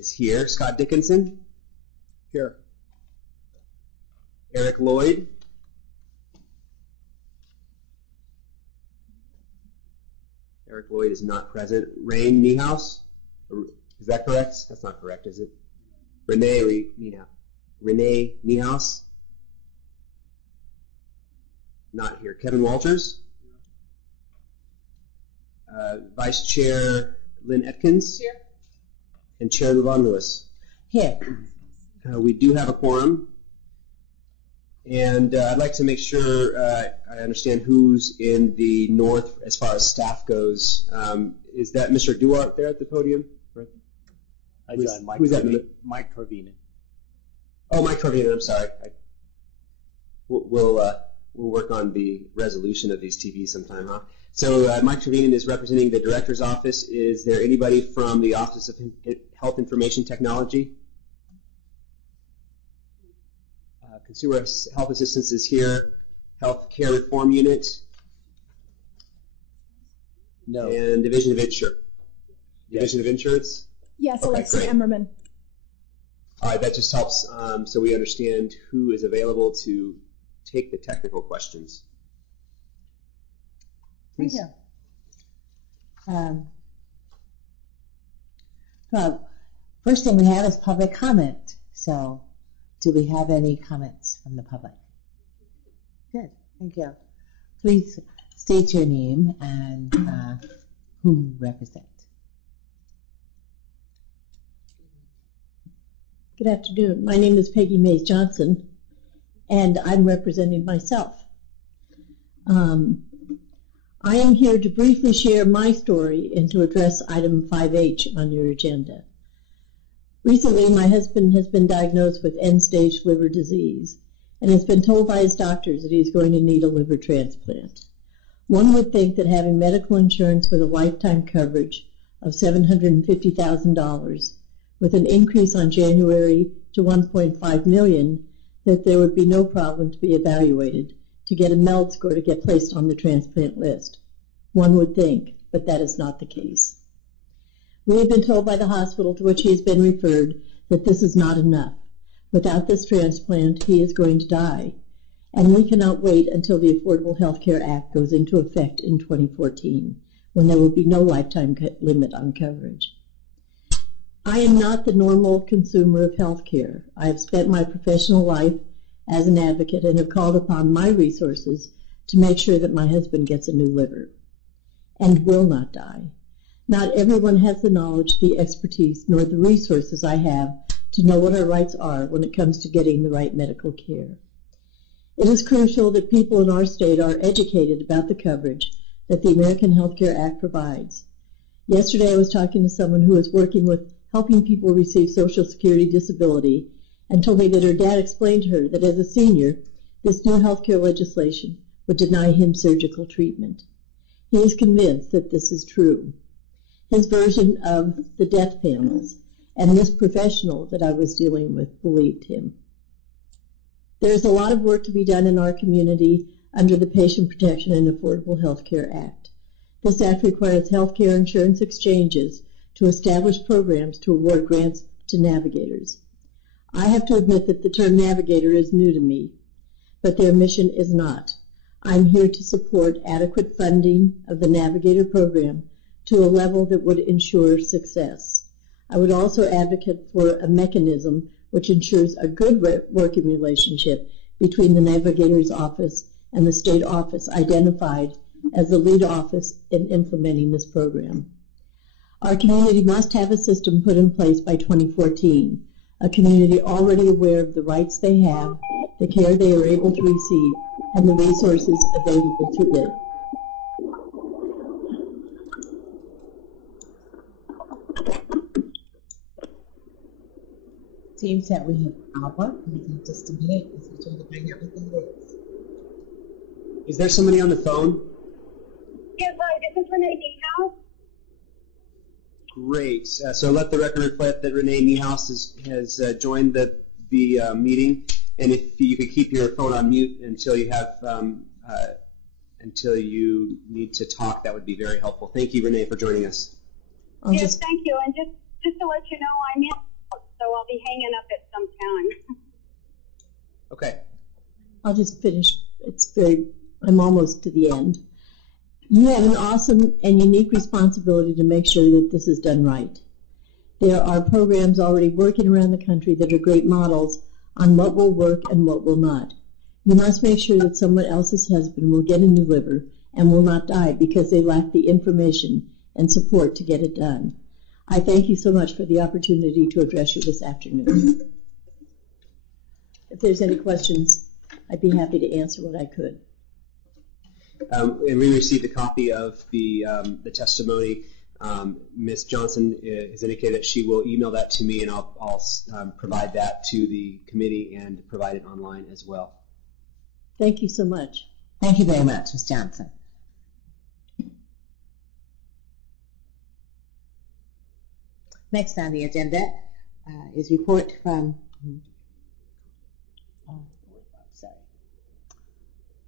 is here. Scott Dickinson? Here. Eric Lloyd? Eric Lloyd is not present. Rain Niehaus? Is that correct? That's not correct, is it? Renee Niehaus? Not here. Kevin Walters? Vice Chair Lynn Atkins? Here. And Chair Levon Lewis? Here. We do have a quorum. And I'd like to make sure I understand who's in the north as far as staff goes. Is that Mr. Duarte there at the podium? Hi, John. Mike Corvina. Oh, Mike Corvina, I'm sorry. We'll work on the resolution of these TVs sometime, huh? So Mike Corvina is representing the Director's Office. Is there anybody from the Office of Health Information Technology? Consumer Health Assistance is here. Health Care Reform Unit. No. And Division of Insurance. Yes. Division of Insurance? Yes, Okay, Alexia great. Emmerman. All right, that just helps so we understand who is available to take the technical questions. Please. Thank you. Well, first thing we have is public comment. So, do we have any comments from the public? Good, thank you. Please state your name and who you represent. Good afternoon. My name is Peggy Mays Johnson, and I'm representing myself. I am here to briefly share my story and to address item 5H on your agenda. Recently, my husband has been diagnosed with end-stage liver disease and has been told by his doctors that he's going to need a liver transplant. One would think that having medical insurance with a lifetime coverage of $750,000 with an increase on January to $1.5 million, that there would be no problem to be evaluated to get a MELD score to get placed on the transplant list. One would think, but that is not the case. We have been told by the hospital to which he has been referred that this is not enough. Without this transplant, he is going to die, and we cannot wait until the Affordable Health Care Act goes into effect in 2014, when there will be no lifetime limit on coverage. I am not the normal consumer of health care. I have spent my professional life as an advocate and have called upon my resources to make sure that my husband gets a new liver and will not die. Not everyone has the knowledge, the expertise, nor the resources I have to know what our rights are when it comes to getting the right medical care. It is crucial that people in our state are educated about the coverage that the American Health Care Act provides. Yesterday I was talking to someone who is working with helping people receive Social Security disability and told me that her dad explained to her that as a senior, this new health care legislation would deny him surgical treatment. He is convinced that this is true. His version of the death panels and this professional that I was dealing with believed him. There is a lot of work to be done in our community under the Patient Protection and Affordable Health Care Act. This act requires health care insurance exchanges to establish programs to award grants to navigators. I have to admit that the term navigator is new to me, but their mission is not. I'm here to support adequate funding of the navigator program to a level that would ensure success. I would also advocate for a mechanism which ensures a good working relationship between the navigator's office and the state office identified as the lead office in implementing this program. Our community must have a system put in place by 2014, a community already aware of the rights they have, the care they are able to receive, and the resources available to them. Seems that we have Alba. We can just a minute because we're trying to find out what that is. Is there somebody on the phone? Yes, this is Renee Niehaus. Great. So let the record reflect that Renee Niehaus has joined the meeting, and if you could keep your phone on mute until you have until you need to talk, that would be very helpful. Thank you, Renee, for joining us. Yes, thank you. And just to let you know, I'm in be hanging up at some time. Okay. I'll just finish. I'm almost to the end. You have an awesome and unique responsibility to make sure that this is done right. There are programs already working around the country that are great models on what will work and what will not. You must make sure that someone else's husband will get a new liver and will not die because they lack the information and support to get it done. I thank you so much for the opportunity to address you this afternoon. If there's any questions, I'd be happy to answer what I could. And we received a copy of the testimony. Ms. Johnson has indicated that she will email that to me, and I'll provide that to the committee and provide it online as well. Thank you so much. Thank you very much, Ms. Johnson. Next on the agenda is report from.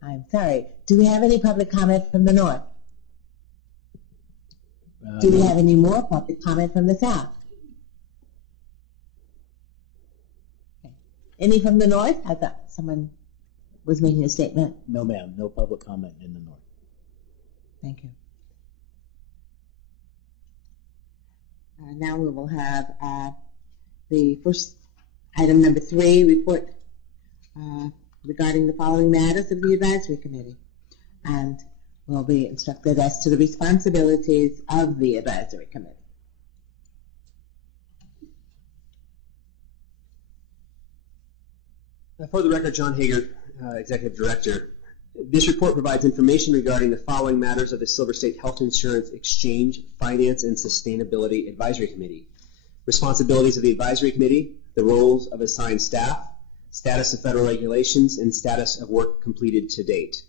I'm sorry. Do we have any public comment from the north? Do we have any more public comment from the south? Okay. Any from the north? I thought someone was making a statement. No, ma'am. No public comment in the north. Thank you. Now we will have the first item, number 3, report regarding the following matters of the advisory committee, and will be instructed as to the responsibilities of the advisory committee. For the record, John Hager, Executive Director. This report provides information regarding the following matters of the Silver State Health Insurance Exchange, Finance, and Sustainability Advisory Committee. Responsibilities of the Advisory Committee, the roles of assigned staff, status of federal regulations, and status of work completed to date.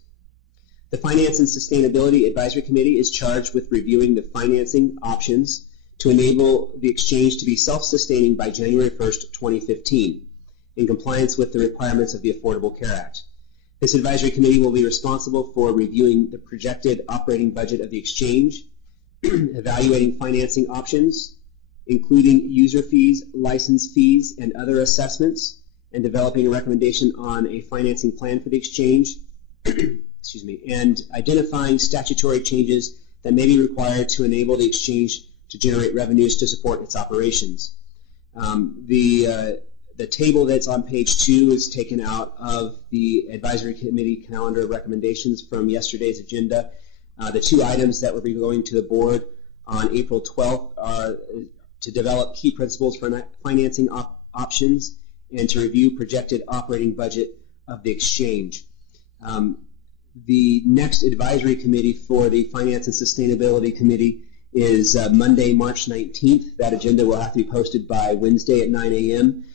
The Finance and Sustainability Advisory Committee is charged with reviewing the financing options to enable the exchange to be self-sustaining by January 1st, 2015, in compliance with the requirements of the Affordable Care Act. This advisory committee will be responsible for reviewing the projected operating budget of the exchange, evaluating financing options, including user fees, license fees, and other assessments, and developing a recommendation on a financing plan for the exchange, excuse me, and identifying statutory changes that may be required to enable the exchange to generate revenues to support its operations. The table that's on page 2 is taken out of the advisory committee calendar recommendations from yesterday's agenda. The 2 items that will be going to the board on April 12th are to develop key principles for financing options and to review projected operating budget of the exchange. The next advisory committee for the Finance and Sustainability Committee is Monday, March 19th. That agenda will have to be posted by Wednesday at 9 a.m.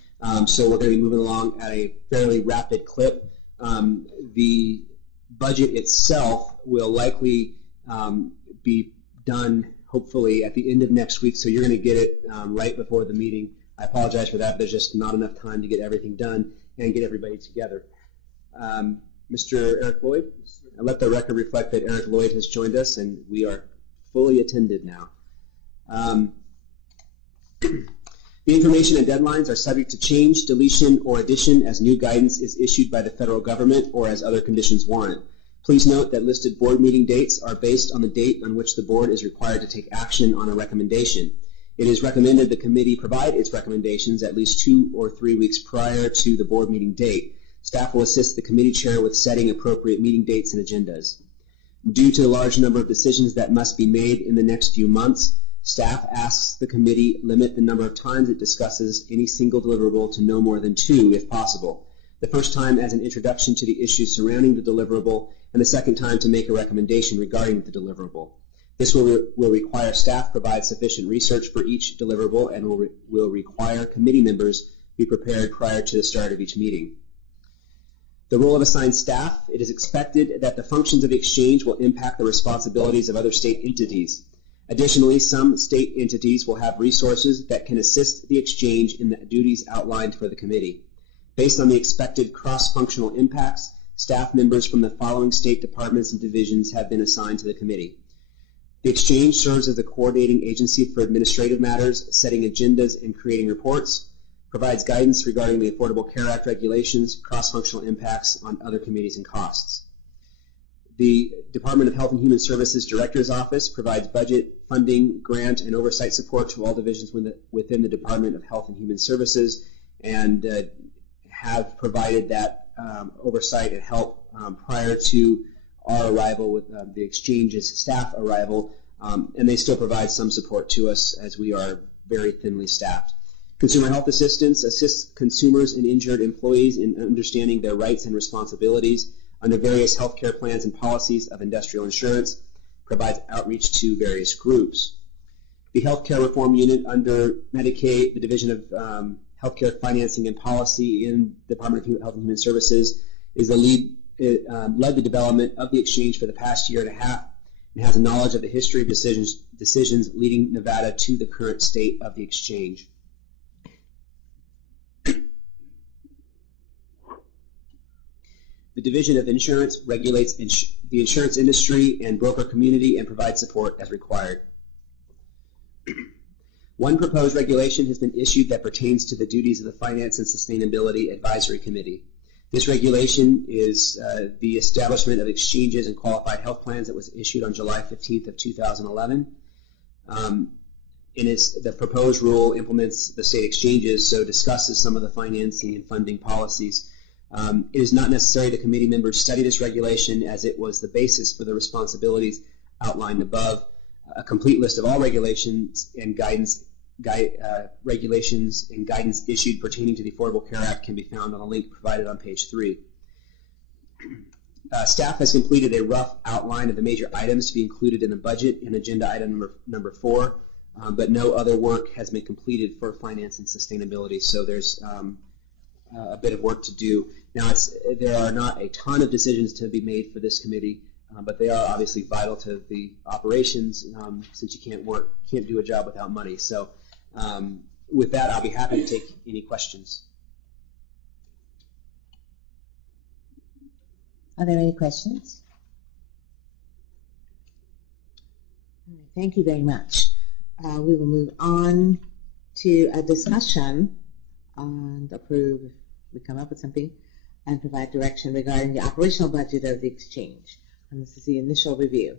So we're going to be moving along at a fairly rapid clip. The budget itself will likely be done hopefully at the end of next week, so you're going to get it right before the meeting. I apologize for that, but there's just not enough time to get everything done and get everybody together. Mr. Eric Lloyd, I let the record reflect that Eric Lloyd has joined us, and we are fully attended now. The information and deadlines are subject to change, deletion, or addition as new guidance is issued by the federal government or as other conditions warrant. Please note that listed board meeting dates are based on the date on which the board is required to take action on a recommendation. It is recommended the committee provide its recommendations at least 2 or 3 weeks prior to the board meeting date. Staff will assist the committee chair with setting appropriate meeting dates and agendas. Due to the large number of decisions that must be made in the next few months, staff asks the committee limit the number of times it discusses any single deliverable to no more than 2 if possible. The first time as an introduction to the issues surrounding the deliverable, and the second time to make a recommendation regarding the deliverable. This will require staff provide sufficient research for each deliverable and will require committee members be prepared prior to the start of each meeting. The role of assigned staff, it is expected that the functions of the exchange will impact the responsibilities of other state entities. Additionally, some state entities will have resources that can assist the exchange in the duties outlined for the committee. Based on the expected cross-functional impacts, staff members from the following state departments and divisions have been assigned to the committee. The exchange serves as the coordinating agency for administrative matters, setting agendas, and creating reports. provides guidance regarding the Affordable Care Act regulations, cross-functional impacts on other committees and costs. The Department of Health and Human Services Director's Office provides budget, funding, grant, and oversight support to all divisions within the Department of Health and Human Services, and have provided that oversight and help prior to our arrival with the exchange's staff arrival, and they still provide some support to us as we are very thinly staffed. Consumer Health Assistance assists consumers and injured employees in understanding their rights and responsibilities under various healthcare plans and policies of industrial insurance, provides outreach to various groups. The Healthcare Reform Unit under Medicaid, the Division of Healthcare Financing and Policy in the Department of Health and Human Services, is the lead, led the development of the exchange for the past year and a half, and has a knowledge of the history of decisions leading Nevada to the current state of the exchange. The Division of Insurance regulates the insurance industry and broker community and provides support as required. One proposed regulation has been issued that pertains to the duties of the Finance and Sustainability Advisory Committee. This regulation is the establishment of exchanges and qualified health plans that was issued on July 15th of 2011. The proposed rule implements the state exchanges, so discusses some of the financing and funding policies. It is not necessary the committee members study this regulation, as it was the basis for the responsibilities outlined above. A complete list of all regulations and guidance issued pertaining to the Affordable Care Act can be found on a link provided on page 3. Staff has completed a rough outline of the major items to be included in the budget in agenda item number 4, but no other work has been completed for finance and sustainability, so there's a bit of work to do. Now, there are not a ton of decisions to be made for this committee, but they are obviously vital to the operations, since you can't do a job without money. So with that, I'll be happy to take any questions. Are there any questions? Thank you very much. We will move on to a discussion and approve, if we come up with something, and provide direction regarding the operational budget of the exchange. And this is the initial review.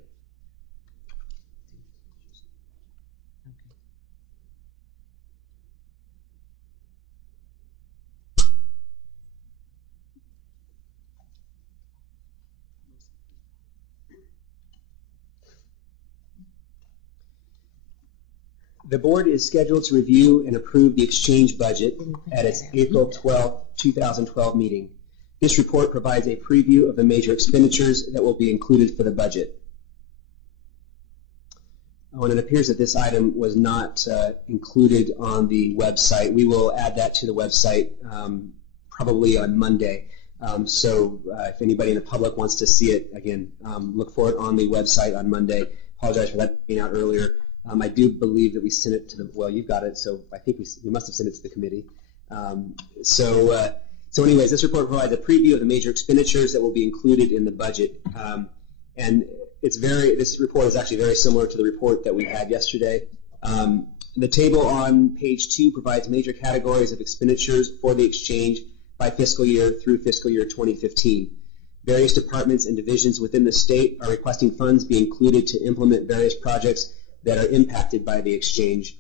The board is scheduled to review and approve the exchange budget at its April 12, 2012 meeting. This report provides a preview of the major expenditures that will be included for the budget. Oh, and it appears that this item was not included on the website. We will add that to the website probably on Monday. So if anybody in the public wants to see it, again, look for it on the website on Monday. Apologize for that being out earlier. I do believe that we sent it to the, well, you've got it, so I think we must have sent it to the committee. So anyways, this report provides a preview of the major expenditures that will be included in the budget. And this report is actually very similar to the report that we had yesterday. The table on page 2 provides major categories of expenditures for the exchange by fiscal year through fiscal year 2015. Various departments and divisions within the state are requesting funds be included to implement various projects that are impacted by the exchange.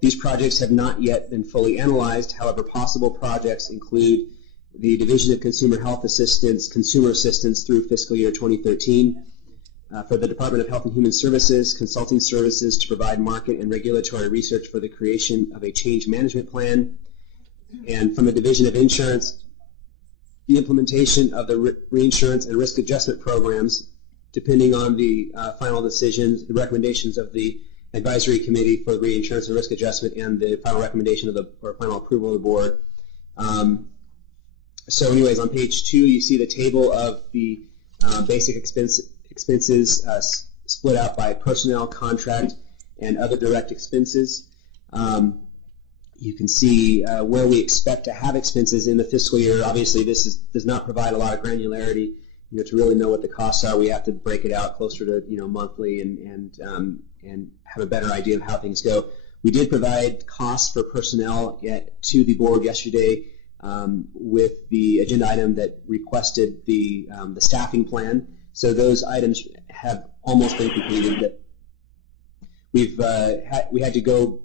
These projects have not yet been fully analyzed. However, possible projects include the Division of Consumer Health Assistance, Consumer Assistance through fiscal year 2013. For the Department of Health and Human Services, consulting services to provide market and regulatory research for the creation of a change management plan. And from the Division of Insurance, the implementation of the reinsurance and risk adjustment programs, depending on the final decisions, the recommendations of the advisory committee for reinsurance and risk adjustment, and the final recommendation of or final approval of the board. So anyways, on page 2, you see the table of the basic expenses split out by personnel, contract, and other direct expenses. You can see where we expect to have expenses in the fiscal year. Obviously, this does not provide a lot of granularity. To really know what the costs are, we have to break it out closer to monthly and have a better idea of how things go. We did provide costs for personnel to the board yesterday with the agenda item that requested the staffing plan. So those items have almost been completed. We had to go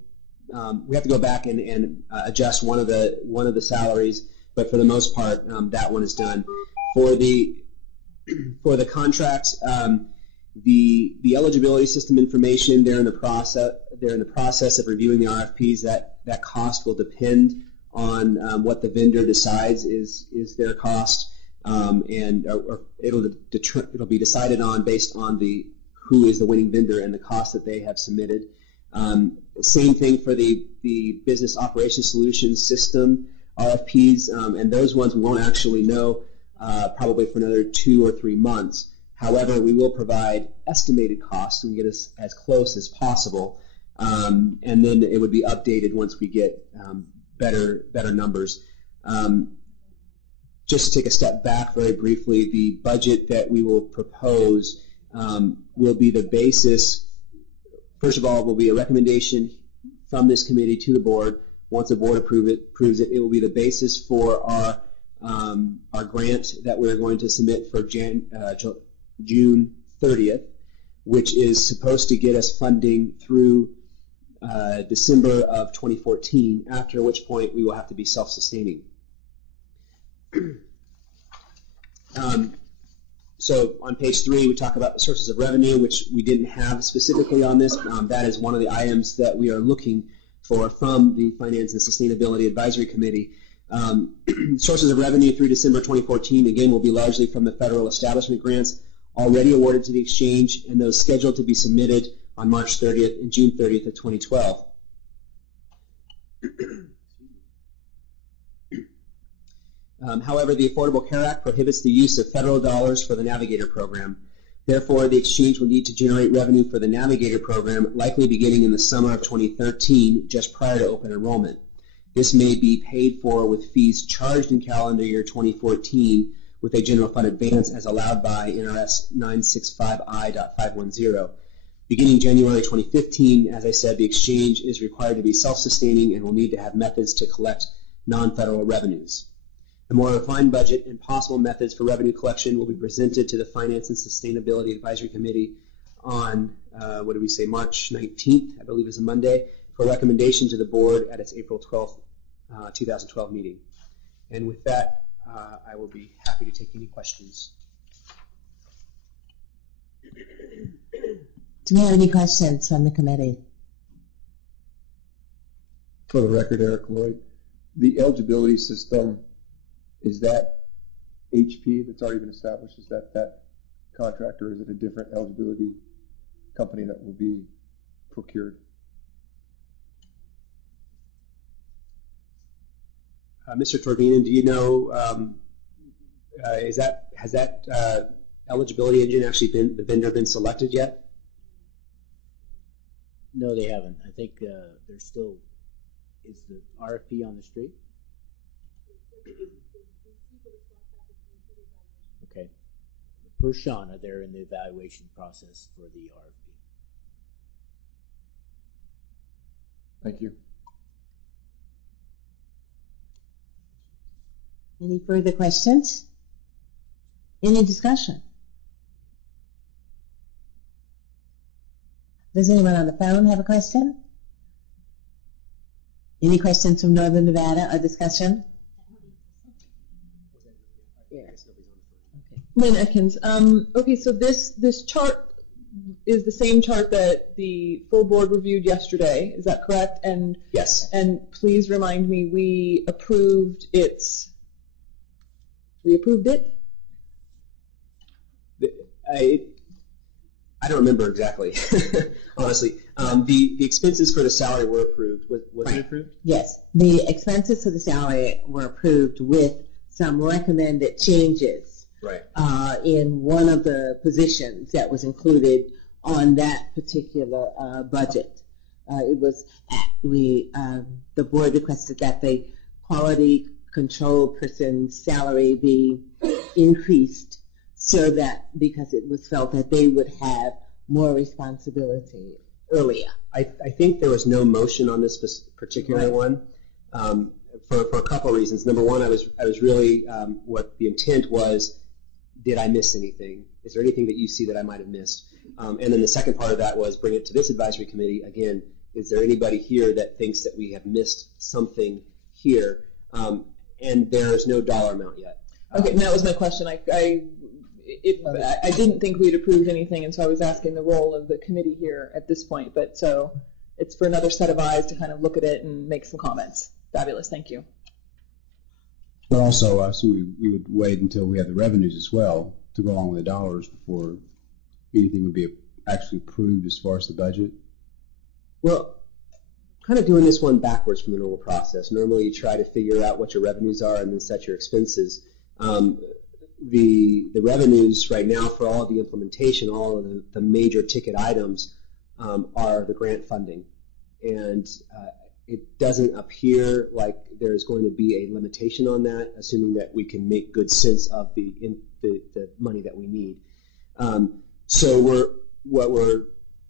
back and adjust one of the salaries, but for the most part, that one is done. For the contract, the eligibility system information, they're in the process of reviewing the RFPs. That cost will depend on what the vendor decides is their cost, and it'll be decided on based on who is the winning vendor and the cost that they have submitted. Same thing for the business operations solutions system RFPs, and those ones we won't actually know probably for another 2 or 3 months. However, we will provide estimated costs and get us as close as possible, and then it would be updated once we get better numbers. Just to take a step back very briefly, the budget that we will propose will be the basis. First of all, it will be a recommendation from this committee to the board. Once the board approves it, it will be the basis for our grant that we're going to submit for June 30th, which is supposed to get us funding through December of 2014, after which point we will have to be self-sustaining. So on page 3, we talk about the sources of revenue, which we didn't have specifically on this. That is one of the items that we are looking for from the Finance and Sustainability Advisory Committee. Sources of revenue through December 2014, again, will be largely from the federal establishment grants already awarded to the exchange and those scheduled to be submitted on March 30th and June 30th of 2012. However, the Affordable Care Act prohibits the use of federal dollars for the Navigator program. Therefore, the exchange will need to generate revenue for the Navigator program, likely beginning in the summer of 2013, just prior to open enrollment. This may be paid for with fees charged in calendar year 2014 with a general fund advance as allowed by NRS 965I.510. Beginning January 2015, as I said, the exchange is required to be self-sustaining and will need to have methods to collect non-federal revenues. A more refined budget and possible methods for revenue collection will be presented to the Finance and Sustainability Advisory Committee on, March 19th, I believe is a Monday, for recommendation to the board at its April 12th, 2012 meeting. And with that, I will be happy to take any questions. Do we have any questions from the committee? For the record, Eric Lloyd, the eligibility system, is that HP that's already been established? Is that contract, or is it a different eligibility company that will be procured? Mr. Torvinen, do you know, has that eligibility engine actually the vendor been selected yet? No, they haven't. I think there's still, is the RFP on the street? Okay. Per Shauna, they're in the evaluation process for the RFP. Thank you. Any further questions? Any discussion? Does anyone on the phone have a question? Any questions from Northern Nevada or discussion? Lynn Atkins. Okay, so this chart is the same chart that the full board reviewed yesterday. Is that correct? And yes. And please remind me, we approved it. I don't remember exactly, honestly. The expenses for the salary were approved. Was it approved? Yes, the expenses for the salary were approved with some recommended changes. Right. In one of the positions that was included on that particular budget. It was the board requested that the quality control person's salary be increased so that, because it was felt that they would have more responsibility earlier? I think there was no motion on this particular one for a couple of reasons. Number one, I was really what the intent was. Did I miss anything? Is there anything that you see that I might have missed? And then the second part of that was bring it to this advisory committee. Again, is there anybody here that thinks that we have missed something here? And there is no dollar amount yet. Okay, and that was my question. I didn't think we'd approved anything, and so I was asking the role of the committee here at this point. But so it's for another set of eyes to kind of look at it and make some comments. Fabulous, thank you. But also, so we would wait until we have the revenues as well to go along with the dollars before anything would be actually approved as far as the budget. Well, kind of doing this one backwards from the normal process. Normally, you try to figure out what your revenues are and then set your expenses. The revenues right now for all of the implementation, all of the major ticket items are the grant funding, and it doesn't appear like there's going to be a limitation on that, assuming that we can make good sense of the money that we need. So what we're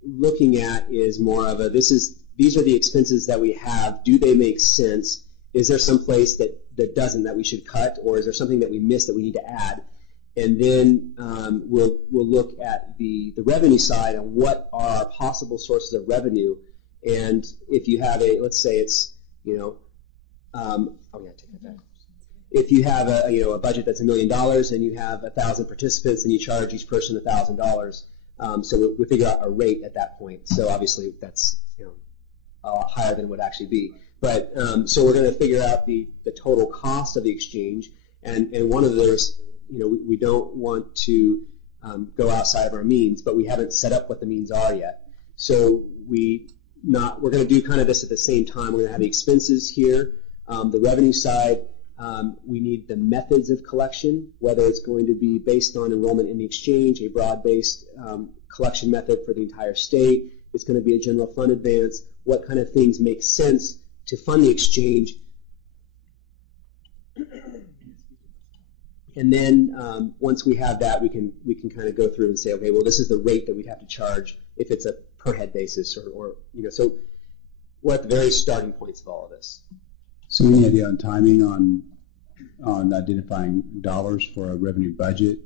looking at is more of a these are the expenses that we have. Do they make sense? Is there some place that doesn't, that we should cut, or is there something that we missed that we need to add? And then we'll look at the revenue side and what are our possible sources of revenue. And if you have let's say it's, take that back. If you have a budget that's $1 million and you have 1,000 participants and you charge each person $1,000, so we figure out a rate at that point. So obviously that's a lot higher than it would actually be. But so we're going to figure out the total cost of the exchange, and one of those, we don't want to go outside of our means, but we haven't set up what the means are yet. So we're going to do kind of this at the same time. We're going to have the expenses here, the revenue side. We need the methods of collection, whether it's going to be based on enrollment in the exchange, a broad-based collection method for the entire state. It's going to be a general fund advance. What kind of things make sense to fund the exchange? And then once we have that, we can kind of go through and say, okay, well, this is the rate that we'd have to charge if it's a per head basis, or so we're at the very starting points of all of this. So any idea on timing on identifying dollars for a revenue budget?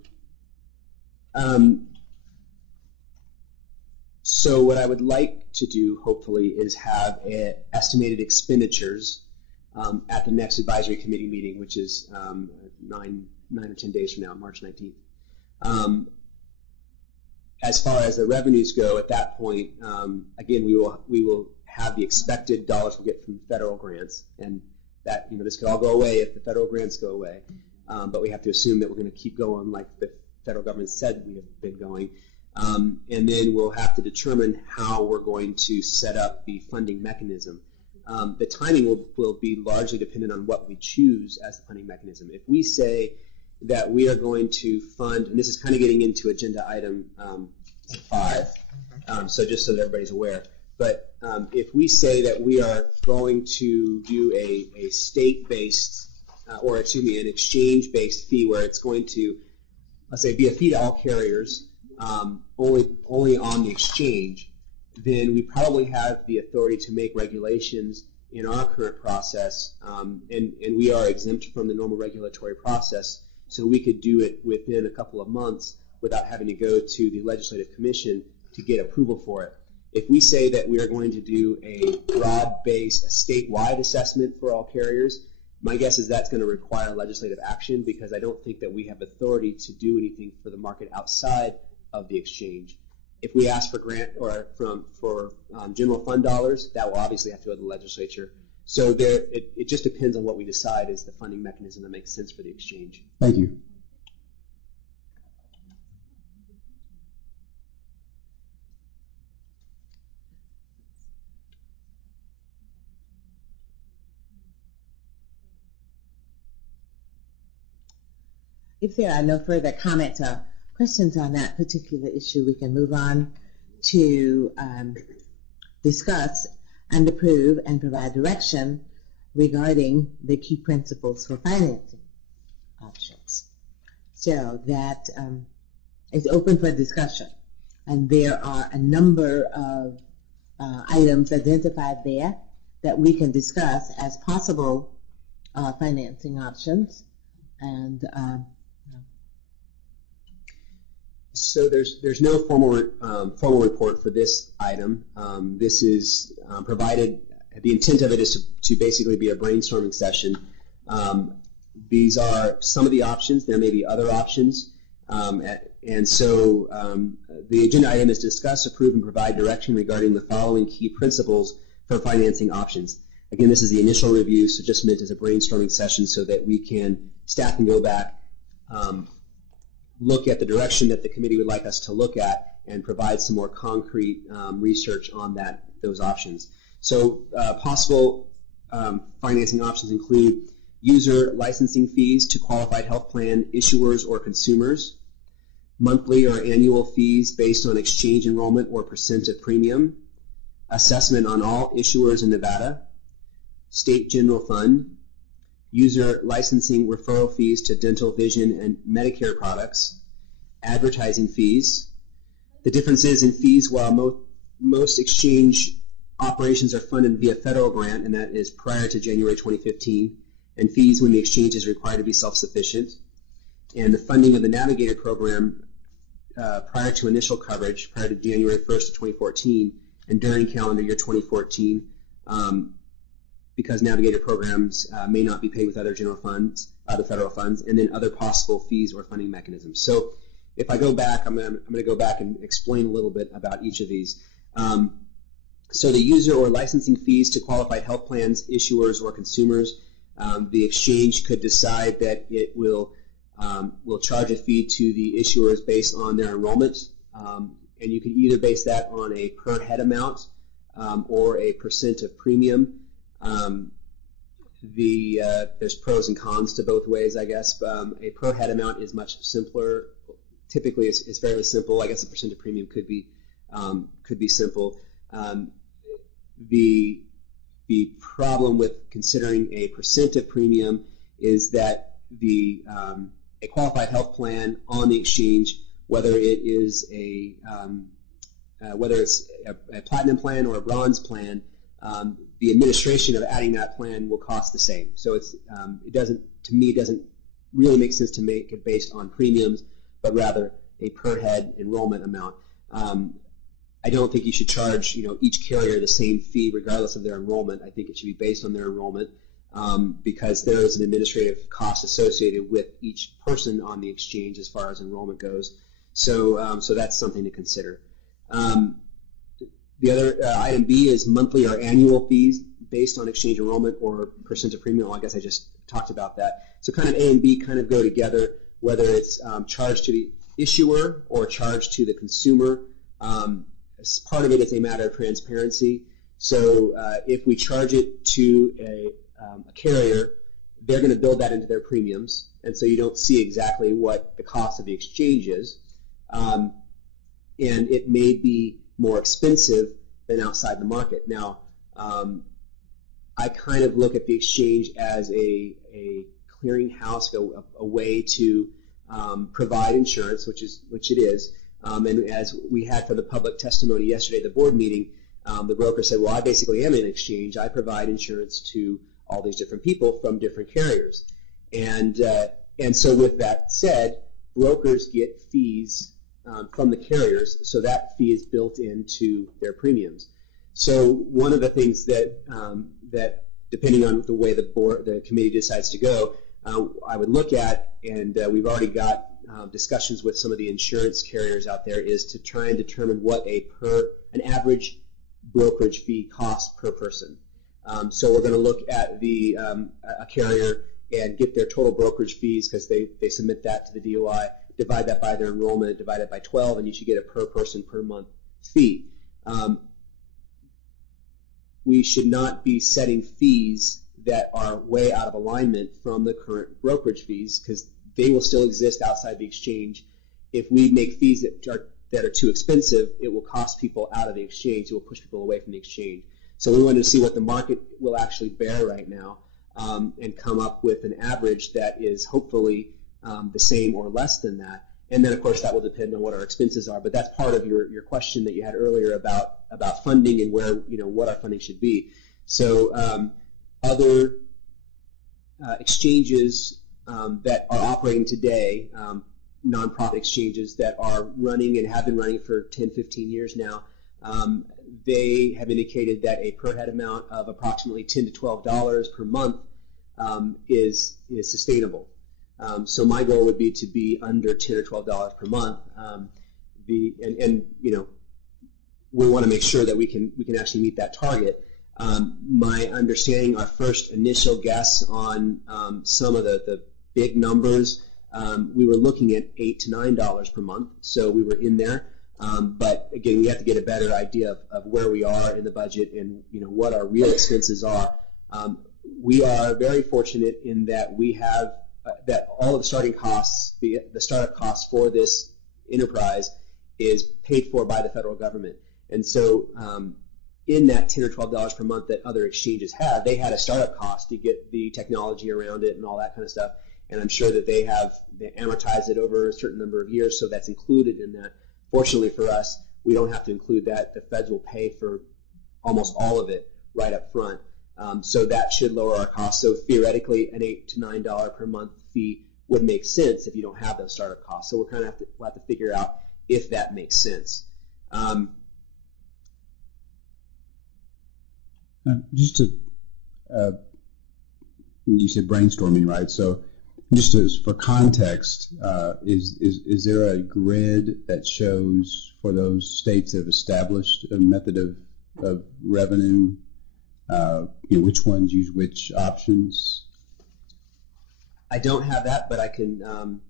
So what I would like to do, hopefully, is have estimated expenditures at the next advisory committee meeting, which is 9 or 10 days from now, March 19th. As far as the revenues go, at that point, again, we will have the expected dollars we'll get from federal grants, and that this could all go away if the federal grants go away. But we have to assume that we're going to keep going like the federal government said we have been going. And then we'll have to determine how we're going to set up the funding mechanism. The timing will be largely dependent on what we choose as the funding mechanism. If we say that we are going to fund, and this is kind of getting into agenda item 5, so just so that everybody's aware, but if we say that we are going to do a state-based, an exchange-based fee where it's going to, let's say, be a fee to all carriers, only on the exchange, then we probably have the authority to make regulations in our current process, and we are exempt from the normal regulatory process, so we could do it within a couple of months without having to go to the Legislative Commission to get approval for it. If we say that we are going to do a broad-based, a statewide assessment for all carriers, my guess is that's going to require legislative action, because I don't think that we have authority to do anything for the market outside of the exchange. If we ask for grant or for general fund dollars, that will obviously have to go to the legislature. So it just depends on what we decide is the funding mechanism that makes sense for the exchange. Thank you. If there are no further comments or questions on that particular issue, we can move on to discuss and approve and provide direction regarding the key principles for financing options. So that is open for discussion. And there are a number of items identified there that we can discuss as possible financing options. And so there's no formal report for this item. This is provided. The intent of it is to basically be a brainstorming session. These are some of the options. There may be other options. And so the agenda item is to discuss, approve, and provide direction regarding the following key principles for financing options. Again, this is the initial review, so just meant as a brainstorming session so that staff can go back, look at the direction that the committee would like us to look at, and provide some more concrete research on those options. So possible financing options include user licensing fees to qualified health plan issuers or consumers, monthly or annual fees based on exchange enrollment or percent of premium, assessment on all issuers in Nevada, state general fund, user licensing referral fees to dental, vision, and Medicare products, advertising fees. The differences in fees, while most exchange operations are funded via federal grant, and that is prior to January 2015, and fees when the exchange is required to be self-sufficient, and the funding of the Navigator program prior to initial coverage, prior to January 1st of 2014, and during calendar year 2014, because Navigator programs may not be paid with other general funds, other federal funds, and then other possible fees or funding mechanisms. So if I go back, I'm going to go back and explain a little bit about each of these. So the user or licensing fees to qualified health plans, issuers, or consumers, the exchange could decide that it will charge a fee to the issuers based on their enrollment, and you can either base that on a per head amount or a percent of premium. There's pros and cons to both ways, I guess. A per head amount is much simpler. Typically, it's fairly simple. I guess a percent of premium could be simple. The problem with considering a percent of premium is that a qualified health plan on the exchange, whether it is whether it's a platinum plan or a bronze plan, the administration of adding that plan will cost the same. So it doesn't really make sense to make it based on premiums, but rather a per head enrollment amount. I don't think you should charge each carrier the same fee regardless of their enrollment. I think it should be based on their enrollment because there is an administrative cost associated with each person on the exchange as far as enrollment goes. So that's something to consider. The other item B is monthly or annual fees based on exchange enrollment or percent of premium. Well, I guess I just talked about that. So kind of A and B kind of go together, whether it's charged to the issuer or charged to the consumer. Part of it is a matter of transparency. So if we charge it to a carrier, they're going to build that into their premiums, and so you don't see exactly what the cost of the exchange is. And it may be more expensive than outside the market. Now, I kind of look at the exchange as a clearinghouse, a way to provide insurance, which it is. And as we had for the public testimony yesterday at the board meeting, the broker said, well, I basically am an exchange. I provide insurance to all these different people from different carriers. And so with that said, brokers get fees from the carriers, so that fee is built into their premiums. So one of the things that depending on the way the committee decides to go, I would look at, and we've already got discussions with some of the insurance carriers out there, is to try and determine what an average brokerage fee costs per person. So we're going to look at a carrier and get their total brokerage fees because they submit that to the DOI, divide that by their enrollment, divide it by 12, and you should get a per person per month fee. We should not be setting fees that are way out of alignment from the current brokerage fees because they will still exist outside the exchange. If we make fees that are too expensive, it will cost people out of the exchange. It will push people away from the exchange. So we wanted to see what the market will actually bear right now and come up with an average that is hopefully the same or less than that. And then, of course, that will depend on what our expenses are. But that's part of your question that you had earlier about funding and where, what our funding should be. So other exchanges that are operating today, nonprofit exchanges that are running and have been running for 10, 15 years now, they have indicated that a per head amount of approximately $10 to $12 per month is sustainable. So my goal would be to be under $10 or $12 per month. We want to make sure that we can actually meet that target. My understanding, our first initial guess on some of the big numbers, we were looking at $8 to $9 per month, so we were in there. But again, we have to get a better idea of where we are in the budget and what our real expenses are. We are very fortunate in that we have that all of the starting costs, the startup costs for this enterprise, is paid for by the federal government. And so in that $10 or $12 per month that other exchanges have, they had a startup cost to get the technology around it and all that kind of stuff. And I'm sure that they amortize it over a certain number of years, so that's included in that. Fortunately for us, we don't have to include that. The feds will pay for almost all of it right up front. So that should lower our costs. So theoretically, an $8 to $9 per month fee would make sense if you don't have those startup costs. So we'll have to figure out if that makes sense. Just to, you said brainstorming, right? So just for context, is there a grid that shows for those states that have established a method of revenue, which ones use which options? I don't have that, but I can.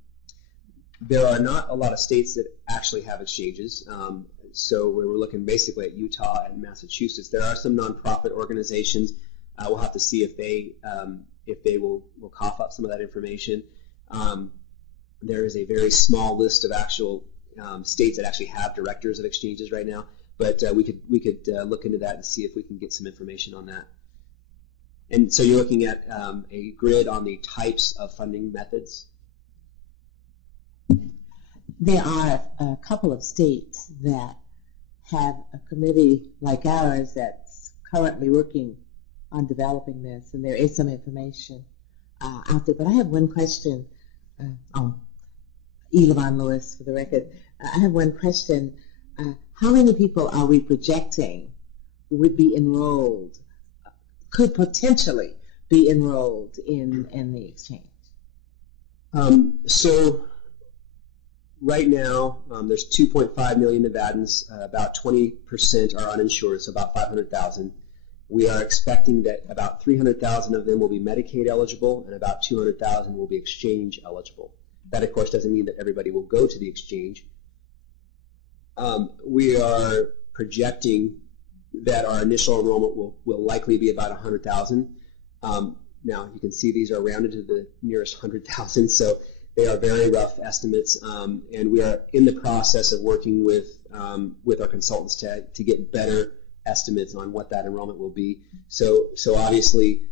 There are not a lot of states that actually have exchanges. So we were looking basically at Utah and Massachusetts. There are some nonprofit organizations. We'll have to see if they will cough up some of that information. There is a very small list of actual states that actually have directors of exchanges right now. But we could look into that and see if we can get some information on that. And so you're looking at a grid on the types of funding methods? There are a couple of states that have a committee like ours that's currently working on developing this, and there is some information out there. But I have one question. Elevon Lewis, for the record. I have one question. How many people are we projecting would be enrolled, could potentially be enrolled in the exchange? So right now, there's 2.5 million Nevadans. About 20% are uninsured, so about 500,000. We are expecting that about 300,000 of them will be Medicaid eligible, and about 200,000 will be exchange eligible. That, of course, doesn't mean that everybody will go to the exchange. We are projecting that our initial enrollment will likely be about 100,000. Now, you can see these are rounded to the nearest 100,000, so they are very rough estimates, and we are in the process of working with our consultants to get better estimates on what that enrollment will be. So obviously,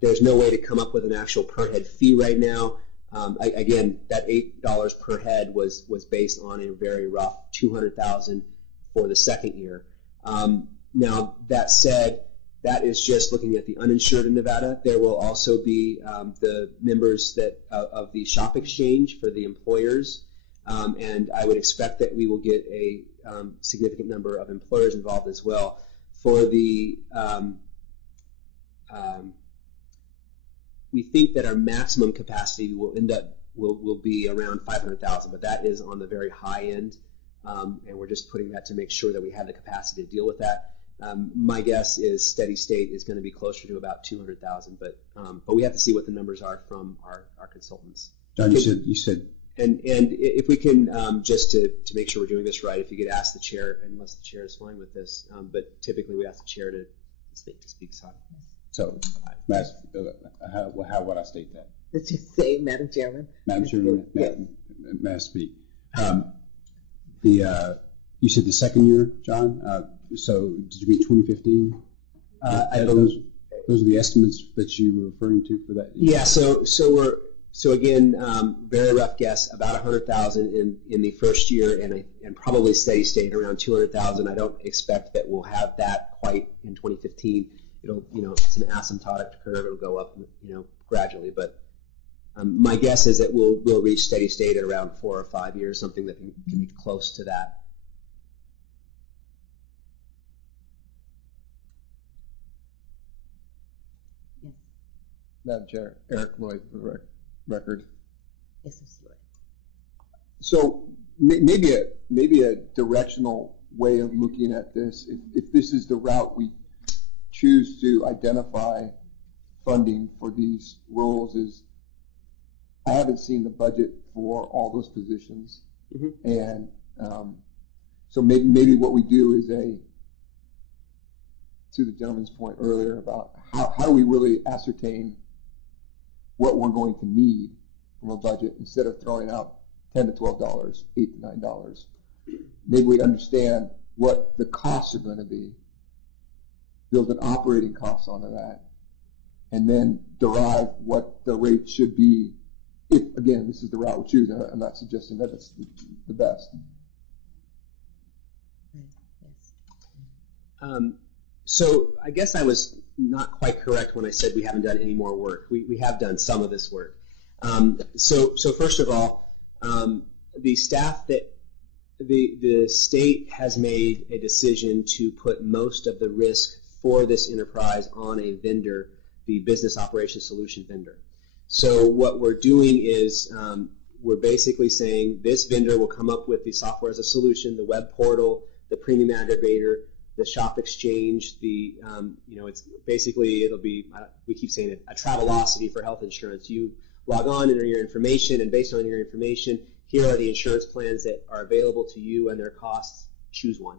there's no way to come up with an actual per head fee right now. Again, that $8 per head was based on a very rough 200,000 for the second year. Now, that said, that is just looking at the uninsured in Nevada. There will also be the members of the shop exchange for the employers, and I would expect that we will get a significant number of employers involved as well. For the we think that our maximum capacity will be around 500,000, but that is on the very high end, and we're just putting that to make sure that we have the capacity to deal with that. My guess is steady state is going to be closer to about 200,000, but we have to see what the numbers are from our consultants. John, you said. And if we can, just to make sure we're doing this right, if you could ask the chair, unless the chair is fine with this, but typically we ask the chair to speak. Sorry. So, how would I state that? Let's just say, Madam Chairman. Madam Chairman, may I speak? You said the second year, John. So did you mean 2015? Those are the estimates that you were referring to for that year? Yeah. So So again, very rough guess, about 100,000 in the first year, and probably steady state around 200,000. I don't expect that we'll have that quite in 2015. It'll, it's an asymptotic curve. It'll go up, gradually. But my guess is that we'll reach steady state at around 4 or 5 years, something that can be close to that. Yes. Madam Chair, Eric Lloyd for the record. Yes, Mr. Lloyd. So maybe a directional way of looking at this, if this is the route we choose to identify funding for these roles, is I haven't seen the budget for all those positions, and so maybe what we do is to the gentleman's point earlier about how do we really ascertain what we're going to need from a budget instead of throwing out $10 to $12, $8 to $9. Maybe we understand what the costs are going to be, build an operating cost onto that, and then derive what the rate should be. If, again, this is the route we choose, I'm not suggesting that it's the best. Yes. So I guess I was not quite correct when I said we haven't done any more work. We have done some of this work. So first of all, the staff that the state has made a decision to put most of the risk for this enterprise on a vendor, the business operations solution vendor. So what we're doing is we're basically saying this vendor will come up with the software as a solution, the web portal, the premium aggregator, the shop exchange, the it's basically, it'll be, we keep saying it, a Travelocity for health insurance. You log on, enter your information, and based on your information, here are the insurance plans that are available to you and their costs. Choose one.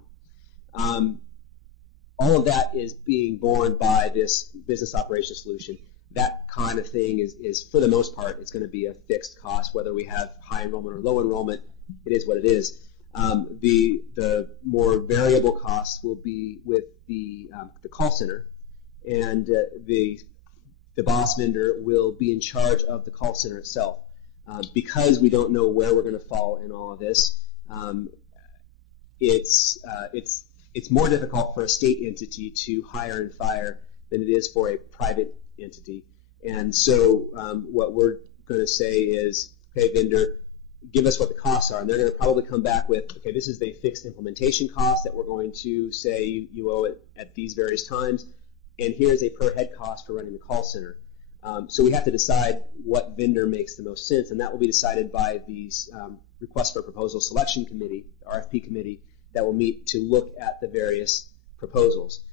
All of that is being borne by this business operations solution. That kind of thing is for the most part, it's going to be a fixed cost, whether we have high enrollment or low enrollment. It is what it is. The more variable costs will be with the call center, and the BOSS vendor will be in charge of the call center itself. Because we don't know where we're going to fall in all of this, it's more difficult for a state entity to hire and fire than it is for a private entity. And so what we're going to say is, okay, vendor, give us what the costs are. And they're going to probably come back with, okay, this is the fixed implementation cost that we're going to say you owe it at these various times, and here's a per head cost for running the call center. So we have to decide what vendor makes the most sense, and that will be decided by these request for proposal selection committee, the RFP committee, that will meet to look at the various proposals.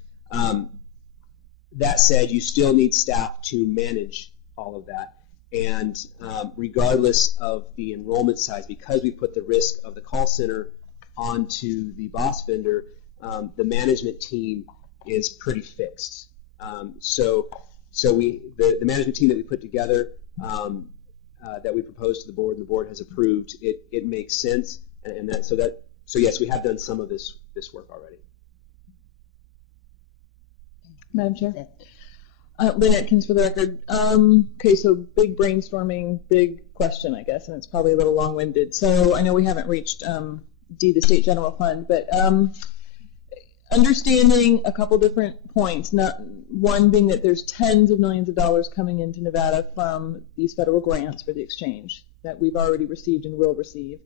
That said, you still need staff to manage all of that. And regardless of the enrollment size, because we put the risk of the call center onto the BOSS vendor, the management team is pretty fixed. So the management team that we put together, that we proposed to the board and the board has approved, it makes sense. So yes, we have done some of this work already. Madam Chair? Lynn Atkins for the record. Okay, so big brainstorming, big question, I guess, and it's probably a little long-winded. So I know we haven't reached D, the State General Fund, but understanding a couple different points. One being that there's tens of millions of dollars coming into Nevada from these federal grants for the exchange that we've already received and will receive.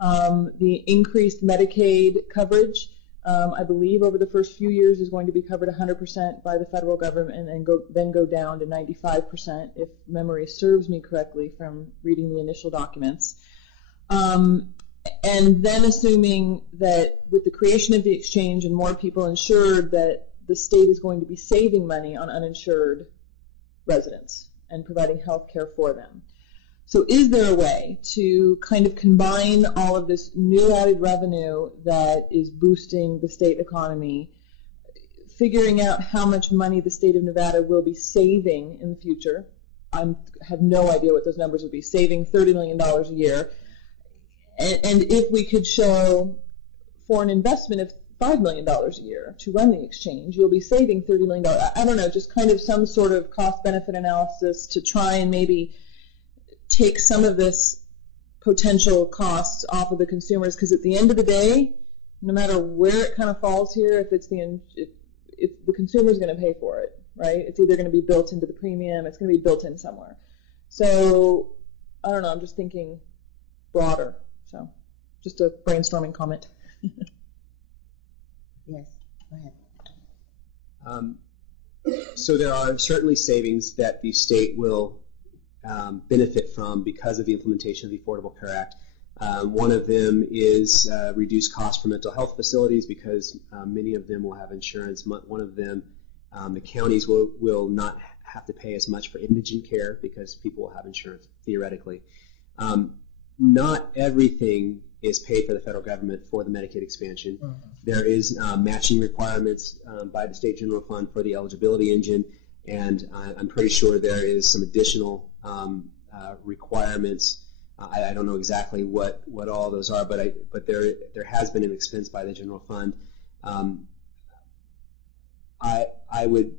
The increased Medicaid coverage, I believe over the first few years is going to be covered 100% by the federal government and then go down to 95%, if memory serves me correctly from reading the initial documents. And then assuming that with the creation of the exchange and more people insured, that the state is going to be saving money on uninsured residents and providing health care for them. So is there a way to kind of combine all of this new added revenue that is boosting the state economy, figuring out how much money the state of Nevada will be saving in the future? I have no idea what those numbers would be, saving $30 million a year. And if we could show for an investment of $5 million a year to run the exchange, you'll be saving $30 million. I don't know, just kind of some sort of cost-benefit analysis to try and maybe take some of this potential costs off of the consumers, because at the end of the day, no matter where it kind of falls here, if the consumer's going to pay for it, right? It's either going to be built into the premium, it's going to be built in somewhere. So I don't know, I'm just thinking broader. So just a brainstorming comment. Yes, go ahead. So there are certainly savings that the state will benefit from because of the implementation of the Affordable Care Act. One of them is reduced costs for mental health facilities because many of them will have insurance. One of them, the counties will not have to pay as much for indigent care because people will have insurance, theoretically. Not everything is paid for the federal government for the Medicaid expansion. Mm-hmm. There is matching requirements by the state general fund for the eligibility engine, and I'm pretty sure there is some additional requirements. I don't know exactly what all those are, but there has been an expense by the general fund. I would,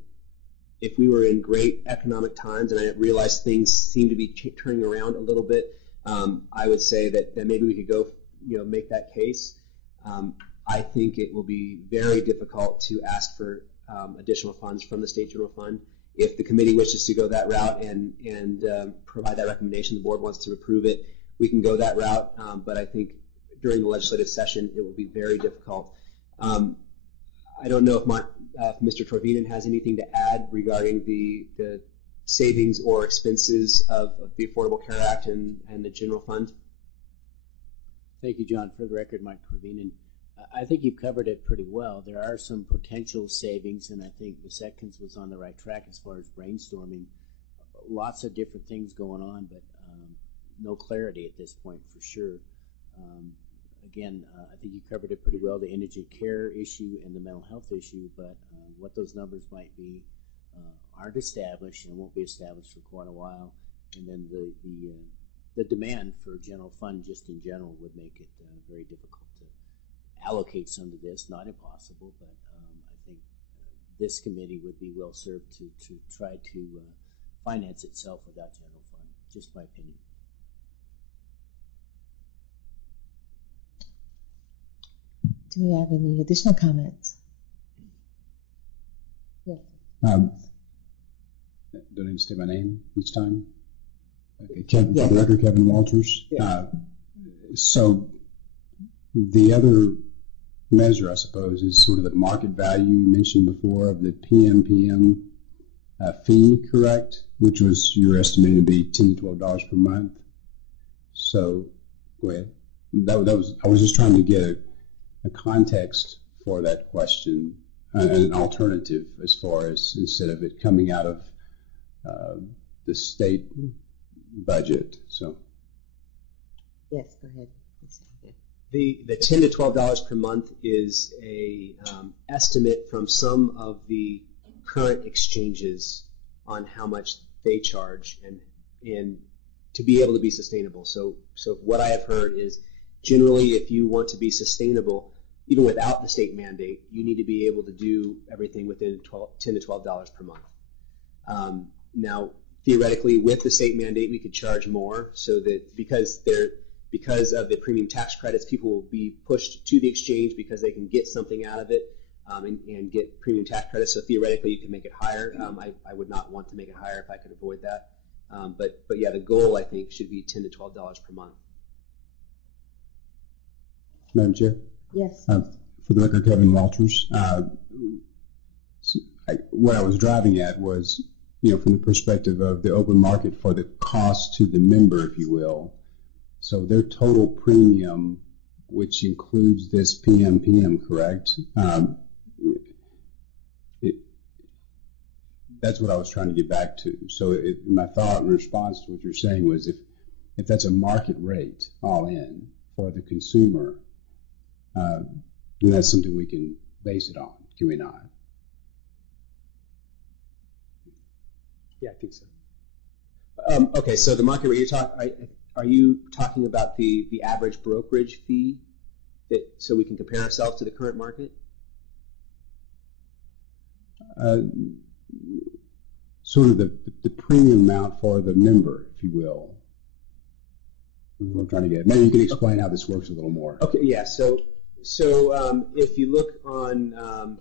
if we were in great economic times, and I realize things seem to be turning around a little bit, I would say that maybe we could go, make that case. I think it will be very difficult to ask for additional funds from the state general fund. If the committee wishes to go that route and provide that recommendation, the board wants to approve it, we can go that route. But I think during the legislative session, it will be very difficult. I don't know if Mr. Torvinen has anything to add regarding the savings or expenses of the Affordable Care Act and the general fund. Thank you, John. For the record, Mike Torvinen. I think you've covered it pretty well. There are some potential savings, and I think Ms. Atkins was on the right track as far as brainstorming. Lots of different things going on, but no clarity at this point for sure. Again, I think you covered it pretty well, the indigent care issue and the mental health issue, but what those numbers might be aren't established and won't be established for quite a while. And then the demand for general fund just in general would make it very difficult to allocate some to this. Not impossible, but I think this committee would be well served to try to finance itself without general fund. Just my opinion. Do we have any additional comments? Yes. Don't need to state my name each time. Okay, Kevin, yes. For the record, Kevin Walters. Yeah. So the other measure, I suppose, is sort of the market value you mentioned before of the PMPM fee, correct? Which was your estimate to be $10 to $12 per month. So go ahead. That was I was just trying to get a context for that question, an alternative as far as instead of it coming out of the state budget. So Yes, go ahead. The $10 to $12 per month is a estimate from some of the current exchanges on how much they charge and to be able to be sustainable. So what I have heard is generally if you want to be sustainable, even without the state mandate, you need to be able to do everything within $10 to $12 per month. Now, theoretically, with the state mandate, we could charge more so that because of the premium tax credits, people will be pushed to the exchange because they can get something out of it and get premium tax credits. So theoretically, you can make it higher. I would not want to make it higher if I could avoid that. But yeah, the goal, I think, should be $10 to $12 per month. Madam Chair? Yes. For the record, Kevin Walters. What I was driving at was, from the perspective of the open market for the cost to the member, if you will. So their total premium, which includes this PMPM, correct? That's what I was trying to get back to. So my thought in response to what you're saying was if that's a market rate all in for the consumer, then that's something we can base it on, can we not? Yeah, I think so. Okay, so the market rate are you talking about the average brokerage fee so we can compare ourselves to the current market? Sort of the premium amount for the member, if you will. we're trying to get. Maybe you can explain how this works a little more. Okay, yeah. So if you look on,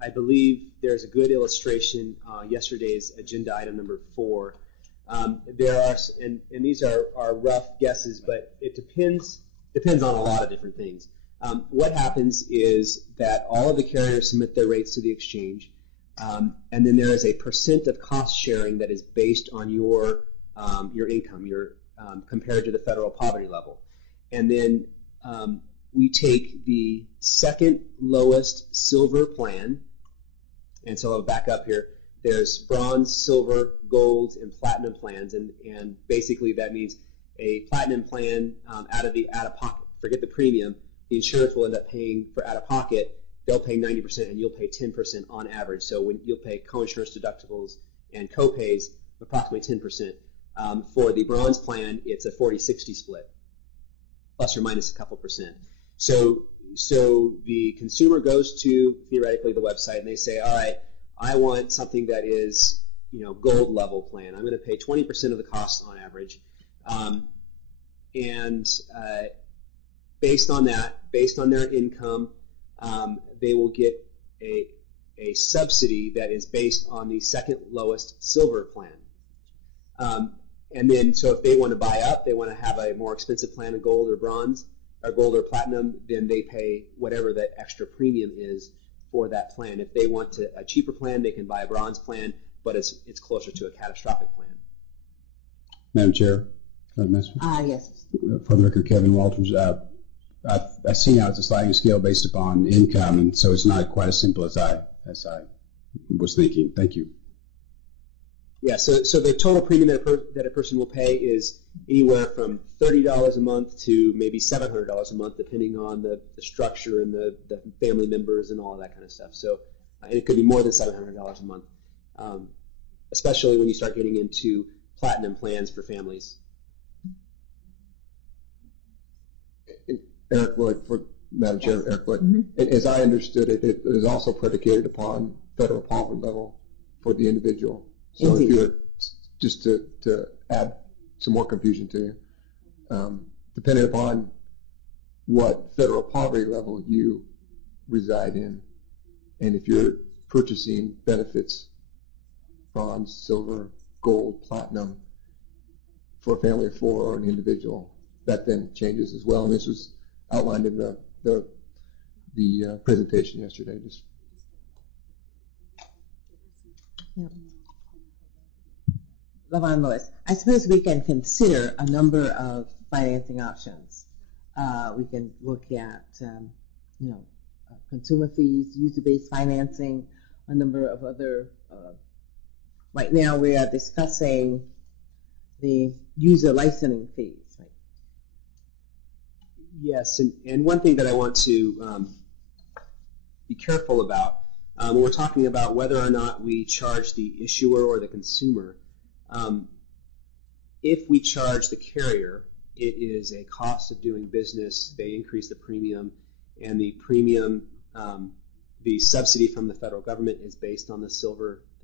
I believe there's a good illustration, yesterday's agenda item number 4. There are, and these are rough guesses, but it depends on a lot of different things. What happens is that all of the carriers submit their rates to the exchange, and then there is a percent of cost sharing that is based on your income, compared to the federal poverty level. And then we take the second lowest silver plan, and so I'll back up here. There's bronze, silver, gold, and platinum plans, and basically that means a platinum plan out of pocket. Forget the premium. The insurance will end up paying for out of pocket. They'll pay 90%, and you'll pay 10% on average. So when you'll pay coinsurance deductibles and copays approximately 10%. For the bronze plan, it's a 40-60 split, plus or minus a couple percent. So the consumer goes to, theoretically, the website, and they say, all right, I want something that is, gold level plan. I'm going to pay 20% of the cost on average. Based on that, based on their income, they will get a subsidy that is based on the second lowest silver plan. And then, so if they want to buy up, they want to have a more expensive plan of gold or bronze, or gold or platinum, then they pay whatever that extra premium is for that plan. If they want a cheaper plan, they can buy a bronze plan, but it's closer to a catastrophic plan. Madam Chair, Yes. For the record, Kevin Walters. I see now it's a sliding scale based upon income, and so it's not quite as simple as I was thinking. Thank you. Yeah, so the total premium that a person will pay is anywhere from $30 a month to maybe $700 a month, depending on the structure and the family members and all of that kind of stuff. So, and it could be more than $700 a month, especially when you start getting into platinum plans for families. Eric Lloyd, for Madam Chair, Eric Lloyd. Mm-hmm. And as I understood it, it is also predicated upon federal poverty level for the individual. So Indeed. if you're, just to add some more confusion to you, depending upon what federal poverty level you reside in, and if you're purchasing benefits, bronze, silver, gold, platinum, for a family of 4 or an individual, that then changes as well. And this was outlined in the presentation yesterday. Yeah. Lavon Lewis, I suppose we can consider a number of financing options. We can look at, consumer fees, user-based financing, a number of other. Right now, we are discussing the user licensing fees. Right? Yes, and one thing that I want to be careful about when we're talking about whether or not we charge the issuer or the consumer. If we charge the carrier, it is a cost of doing business. They increase the premium, and the premium, the subsidy from the federal government is based on the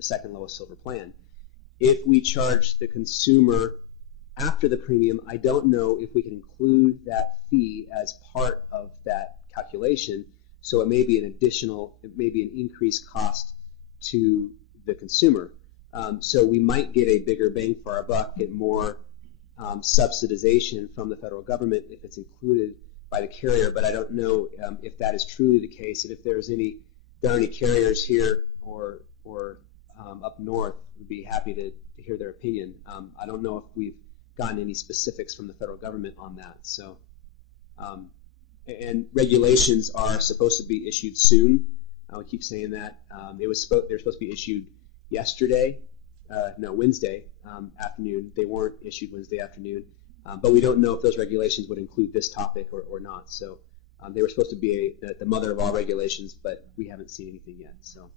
second lowest silver plan. If we charge the consumer after the premium, I don't know if we can include that fee as part of that calculation. So it may be an increased cost to the consumer. So we might get a bigger bang for our buck, get more subsidization from the federal government if it's included by the carrier, but I don't know if that is truly the case, and if there are any carriers here or up north, would be happy to hear their opinion. I don't know if we've gotten any specifics from the federal government on that. So, and regulations are supposed to be issued soon. I would keep saying that. They're supposed to be issued Wednesday afternoon. They weren't issued Wednesday afternoon, but we don't know if those regulations would include this topic or not. So they were supposed to be the mother of all regulations, but we haven't seen anything yet. So,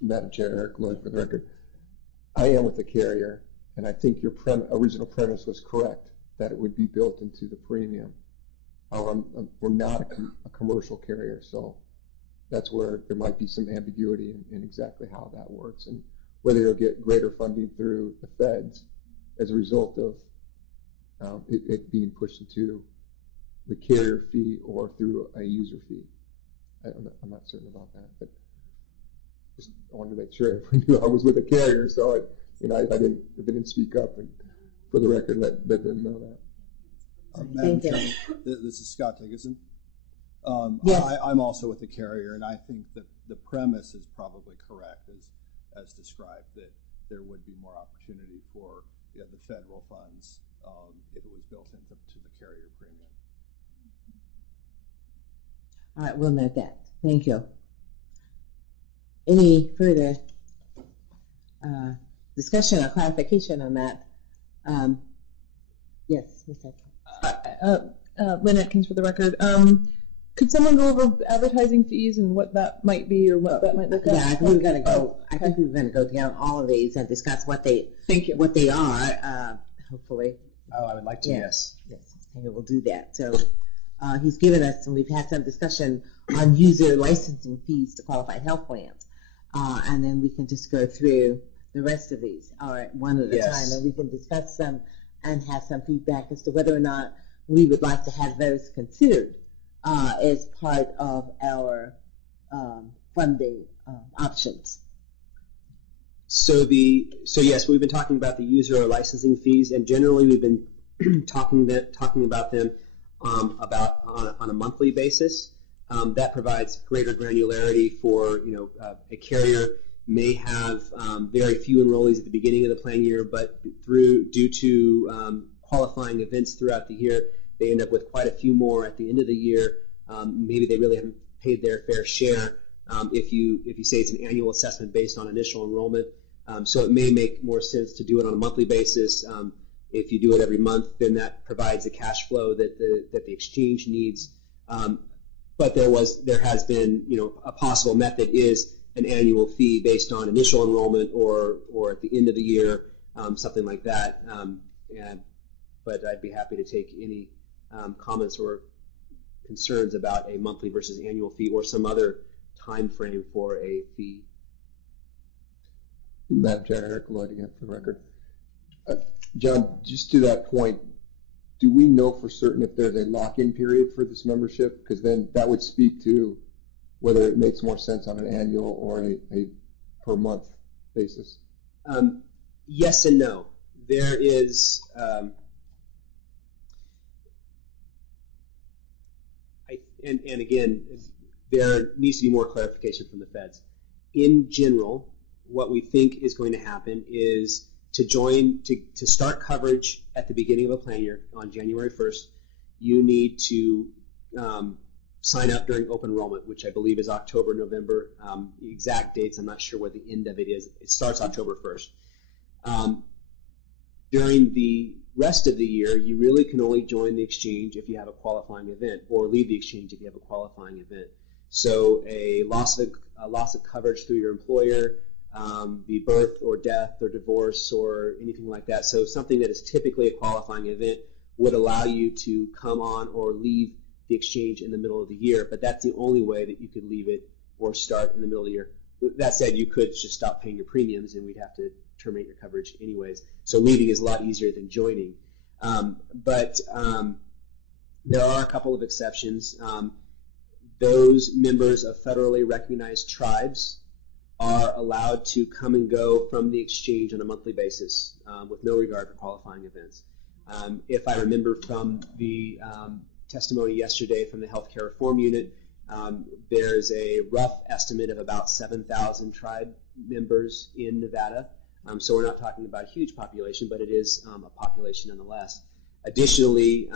Madam Chair, Eric Lloyd, for the record. I am with the carrier, and I think your original premise was correct, that it would be built into the premium. However, we're not a commercial carrier, so that's where there might be some ambiguity in exactly how that works, and whether you'll get greater funding through the feds as a result of it being pushed into the carrier fee or through a user fee. I'm not certain about that, but just I wanted to make sure everyone knew I was with a carrier, so I didn't speak up, and for the record, let them know that. Madam Chairman, this is Scott Tiggerson. Yes. I'm also with the carrier, and I think that the premise is probably correct, as described, that there would be more opportunity for the federal funds if it was built into the carrier premium. All right, we'll note that. Thank you. Any further discussion or clarification on that? Yes, Ms. Atkins. Lynn Atkins for the record. Could someone go over advertising fees and what that might be or what that might look like? Yeah, I think we're going to go. I think we're going to go down all of these and discuss what they. Thank you. What they are. Hopefully. Oh, I would like to. Yes. Yes. And we'll do that. So he's given us, and we've had some discussion on user licensing fees to qualified health plans, and then we can just go through the rest of these. All right, one at a time, and we can discuss them and have some feedback as to whether or not we would like to have those considered as part of our funding options. So yes, we've been talking about the user or licensing fees, and generally we've been talking about them on a monthly basis. That provides greater granularity for a carrier may have very few enrollees at the beginning of the plan year, but due to qualifying events throughout the year, they end up with quite a few more at the end of the year. Maybe they really haven't paid their fair share. If you say it's an annual assessment based on initial enrollment, so it may make more sense to do it on a monthly basis. If you do it every month, then that provides a cash flow that the exchange needs. But there has been a possible method is an annual fee based on initial enrollment or at the end of the year, something like that. But I'd be happy to take any comments or concerns about a monthly versus annual fee or some other time frame for a fee. Madam Chair, Eric Lloyd again for the record. John, just to that point, do we know for certain if there's a lock-in period for this membership? Because then that would speak to whether it makes more sense on an annual or a per month basis. Yes and no. There is and again, there needs to be more clarification from the feds. In general, what we think is going to happen is to start coverage at the beginning of a plan year on January 1st, you need to sign up during open enrollment, which I believe is October, November. Exact dates, I'm not sure what the end of it is. It starts October 1st. During the rest of the year, you really can only join the exchange if you have a qualifying event, or leave the exchange if you have a qualifying event. So a loss of coverage through your employer, the birth or death or divorce or anything like that. So something that is typically a qualifying event would allow you to come on or leave the exchange in the middle of the year, but that's the only way that you could leave it or start in the middle of the year. That said, you could just stop paying your premiums and we'd have to terminate your coverage anyways. So leaving is a lot easier than joining. But there are a couple of exceptions. Those members of federally recognized tribes are allowed to come and go from the exchange on a monthly basis with no regard for qualifying events. If I remember from the testimony yesterday from the Healthcare Reform Unit, there's a rough estimate of about 7,000 tribe members in Nevada. So we're not talking about a huge population, but it is a population nonetheless. Additionally,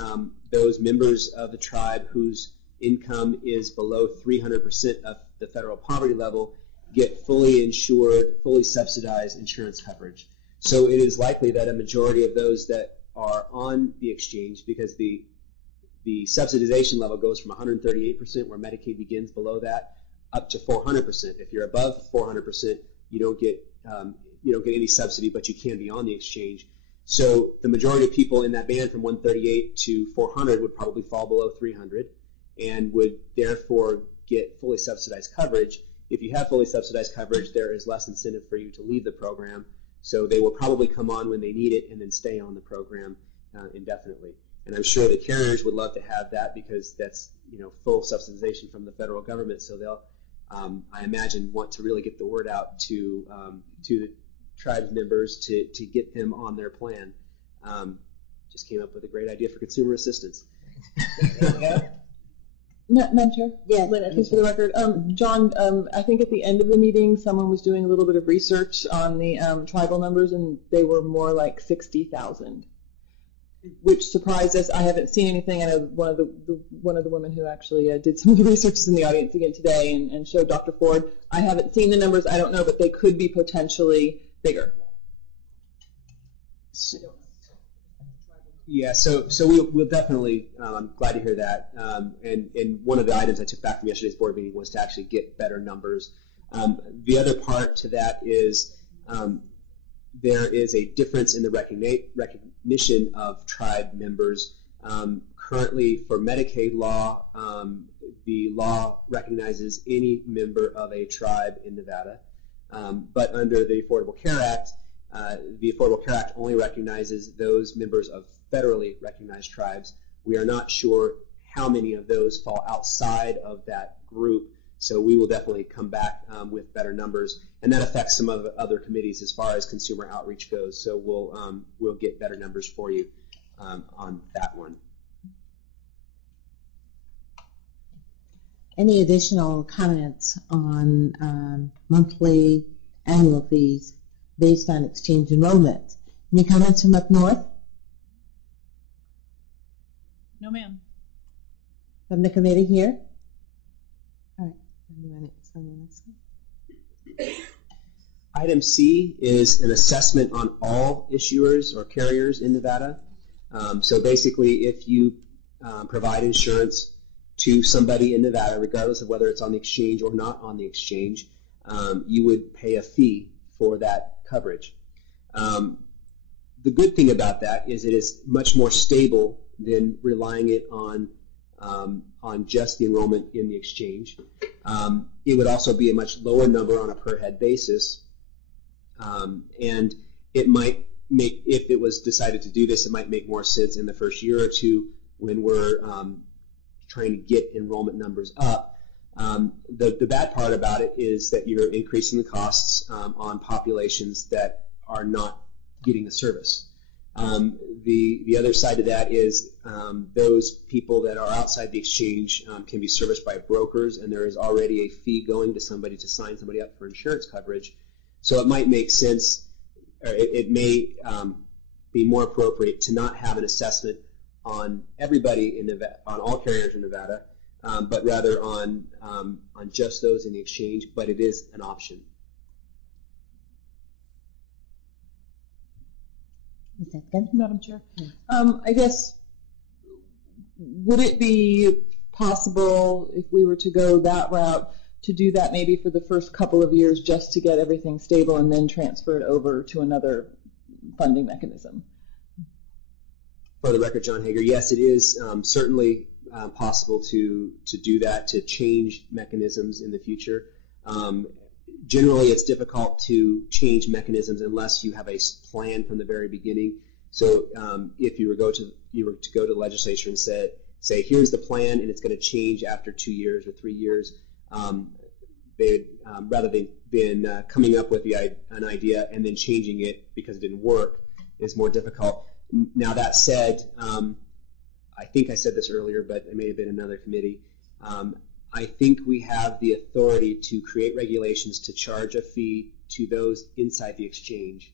those members of the tribe whose income is below 300% of the federal poverty level get fully insured, fully subsidized insurance coverage. So it is likely that a majority of those that are on the exchange, because the subsidization level goes from 138%, where Medicaid begins below that, up to 400%. If you're above 400%, you don't get any subsidy, but you can be on the exchange. So the majority of people in that band from 138 to 400 would probably fall below 300 and would therefore get fully subsidized coverage. If you have fully subsidized coverage, there is less incentive for you to leave the program. So they will probably come on when they need it and then stay on the program indefinitely. And I'm sure the carriers would love to have that because that's full subsidization from the federal government. So they'll, I imagine, want to really get the word out to the tribes members to get them on their plan. Just came up with a great idea for consumer assistance. Madam Chair? Yes. Just for the record, John, I think at the end of the meeting, someone was doing a little bit of research on the tribal numbers, and they were more like 60,000, which surprised us. I haven't seen anything. I know one of the women who actually did some of the research is in the audience again today and showed Dr. Ford. I haven't seen the numbers. I don't know, but they could be potentially bigger. Yeah, so we'll definitely, I'm glad to hear that. And one of the items I took back from yesterday's board meeting was to actually get better numbers. The other part to that is there is a difference in the recognition of tribe members. Currently, for Medicaid law, the law recognizes any member of a tribe in Nevada. But under the Affordable Care Act only recognizes those members of federally recognized tribes. We are not sure how many of those fall outside of that group, so we will definitely come back with better numbers, and that affects some of the other committees as far as consumer outreach goes. So we'll get better numbers for you on that one. Any additional comments on monthly annual fees based on exchange enrollment? Any comments from up north? No, ma'am. From the committee here? All right. You want to explain the next one? Item C is an assessment on all issuers or carriers in Nevada. So basically, if you provide insurance to somebody in Nevada, regardless of whether it's on the exchange or not on the exchange, you would pay a fee for that coverage. The good thing about that is it is much more stable than relying it on just the enrollment in the exchange. It would also be a much lower number on a per head basis, and it might make, if it was decided to do this, it might make more sense in the first year or two when we're trying to get enrollment numbers up. The bad part about it is that you're increasing the costs on populations that are not getting the service. The other side of that is those people that are outside the exchange can be serviced by brokers, and there is already a fee going to somebody to sign somebody up for insurance coverage. So it might make sense, or it may be more appropriate to not have an assessment on everybody in Nevada, on all carriers in Nevada, but rather on just those in the exchange. But it is an option. Is that good? Madam Chair. I guess, would it be possible, if we were to go that route, to do that maybe for the first couple of years just to get everything stable and then transfer it over to another funding mechanism? For the record, John Hager, yes, it is certainly possible to do that, to change mechanisms in the future. Generally, it's difficult to change mechanisms unless you have a plan from the very beginning. So if you were to go to the legislature and say, here's the plan, and it's going to change after 2 years or 3 years, rather than coming up with an idea and then changing it because it didn't work, is more difficult. Now, that said, I think I said this earlier, but it may have been another committee. I think we have the authority to create regulations to charge a fee to those inside the exchange.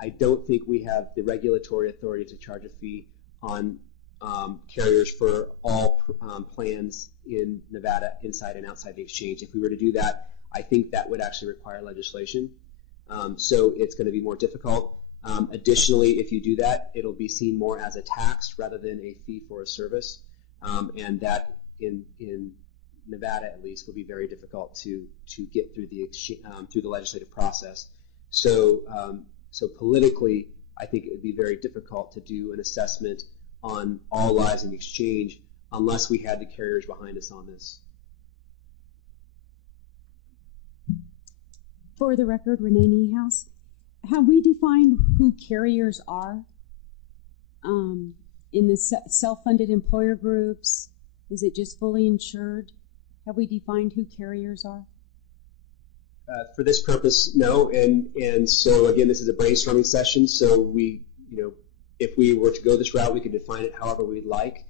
I don't think we have the regulatory authority to charge a fee on carriers for all plans in Nevada, inside and outside the exchange. If we were to do that, I think that would actually require legislation. So it's going to be more difficult. Additionally, if you do that, it'll be seen more as a tax rather than a fee for a service, and that in Nevada, at least, will be very difficult to get through the legislative process. So politically, I think it would be very difficult to do an assessment on all lives in the exchange unless we had the carriers behind us on this. For the record, Renee Niehaus. have we defined who carriers are? In the self-funded employer groups, is it just fully insured? Have we defined who carriers are? For this purpose, no. And so again, this is a brainstorming session. So we, if we were to go this route, we could define it however we'd like.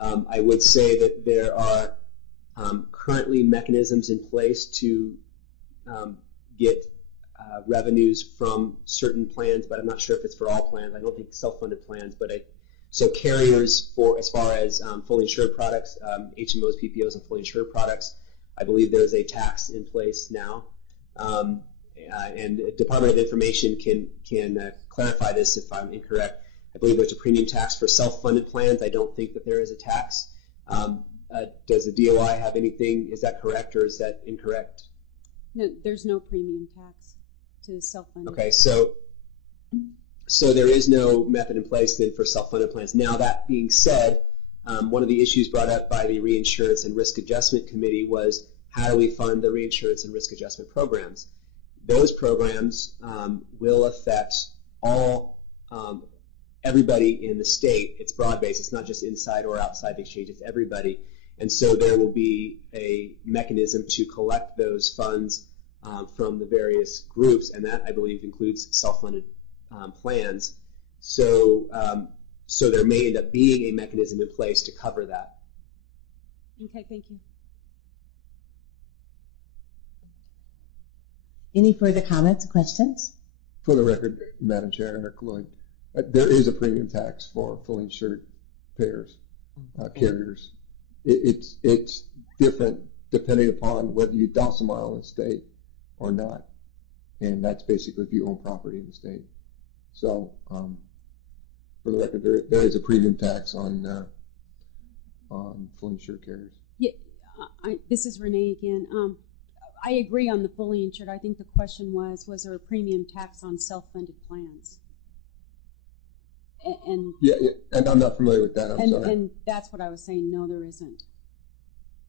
I would say that there are currently mechanisms in place to get revenues from certain plans, but I'm not sure if it's for all plans. I don't think self-funded plans, but so carriers for as far as fully insured products, HMOs, PPOs, and fully insured products, I believe there is a tax in place now. And the Department of Information can clarify this if I'm incorrect. I believe there's a premium tax for self-funded plans. I don't think that there is a tax. Does the DOI have anything? Is that correct or is that incorrect? No, there's no premium tax to self-funded. Okay, so there is no method in place then for self-funded plans. Now, that being said, one of the issues brought up by the Reinsurance and Risk Adjustment Committee was how do we fund the reinsurance and risk adjustment programs? Those programs will affect everybody in the state. It's broad-based. It's not just inside or outside the exchange. It's everybody. And so there will be a mechanism to collect those funds from the various groups, and that, I believe, includes self-funded plans. So there may end up being a mechanism in place to cover that. Okay, thank you. Any further comments or questions? For the record, Madam Chair, Eric Lloyd, there is a premium tax for fully insured payers, carriers. It's different depending upon whether you domicile in the state or not, and that's basically if you own property in the state. So, for the record, there is a premium tax on fully insured carriers. Yeah, this is Renee again. I agree on the fully insured. I think the question was there a premium tax on self-funded plans? And I'm not familiar with that. I'm sorry. And that's what I was saying. No, there isn't.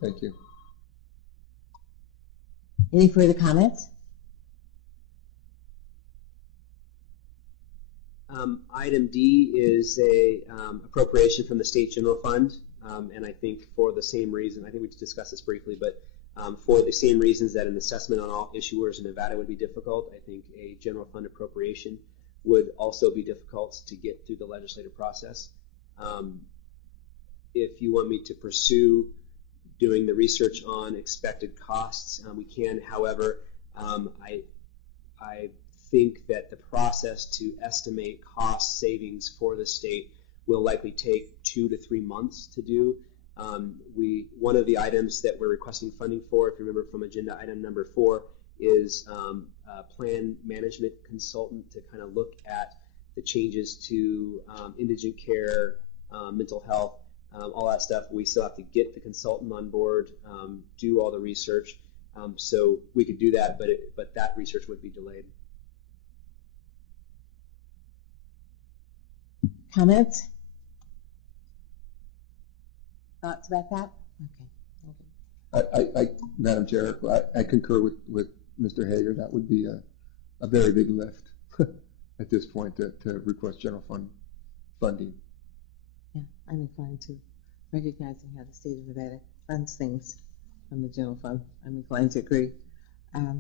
Thank you. Any further comments? Item D is a appropriation from the state general fund, and I think for the same reason, I think we discussed this briefly, but for the same reasons that an assessment on all issuers in Nevada would be difficult, I think a general fund appropriation would also be difficult to get through the legislative process. If you want me to pursue doing the research on expected costs, we can. However, I think that the process to estimate cost savings for the state will likely take 2 to 3 months to do. One of the items that we're requesting funding for, if you remember from agenda item number 4, is a plan management consultant to kind of look at the changes to indigent care, mental health, all that stuff. We still have to get the consultant on board, do all the research. So we could do that, but that research would be delayed. Comments? Thoughts about that? Okay. Madam Chair, I concur with Mr. Hager. That would be a very big lift at this point to request general fund funding. Yeah, I'm inclined to, recognizing how the state of Nevada funds things from the general fund. I'm inclined to agree. Okay,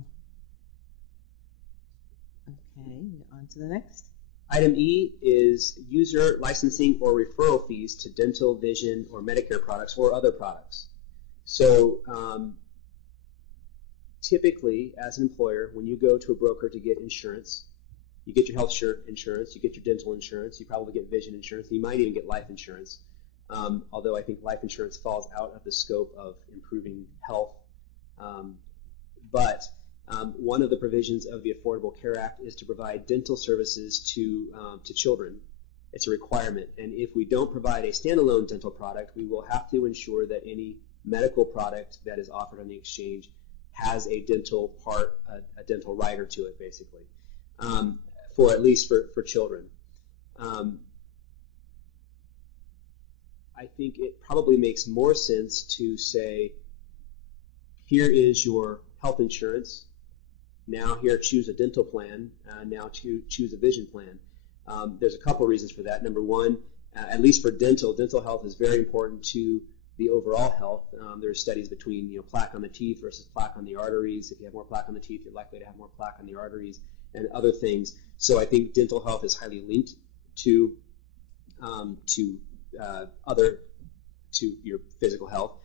on to the next. Item E is user licensing or referral fees to dental, vision, or Medicare products or other products. So typically, as an employer, when you go to a broker to get insurance, you get your health insurance, you get your dental insurance, you probably get vision insurance, you might even get life insurance, although I think life insurance falls out of the scope of improving health. But one of the provisions of the Affordable Care Act is to provide dental services to children. It's a requirement. And if we don't provide a standalone dental product, we will have to ensure that any medical product that is offered on the exchange has a dental part, a dental rider to it, basically, for at least for children. I think it probably makes more sense to say, here is your health insurance. now here choose a dental plan, now choose a vision plan. There's a couple reasons for that. Number one, at least for dental health is very important to the overall health. There are studies between plaque on the teeth versus plaque on the arteries. If you have more plaque on the teeth, you're likely to have more plaque on the arteries and other things. So I think dental health is highly linked to your physical health.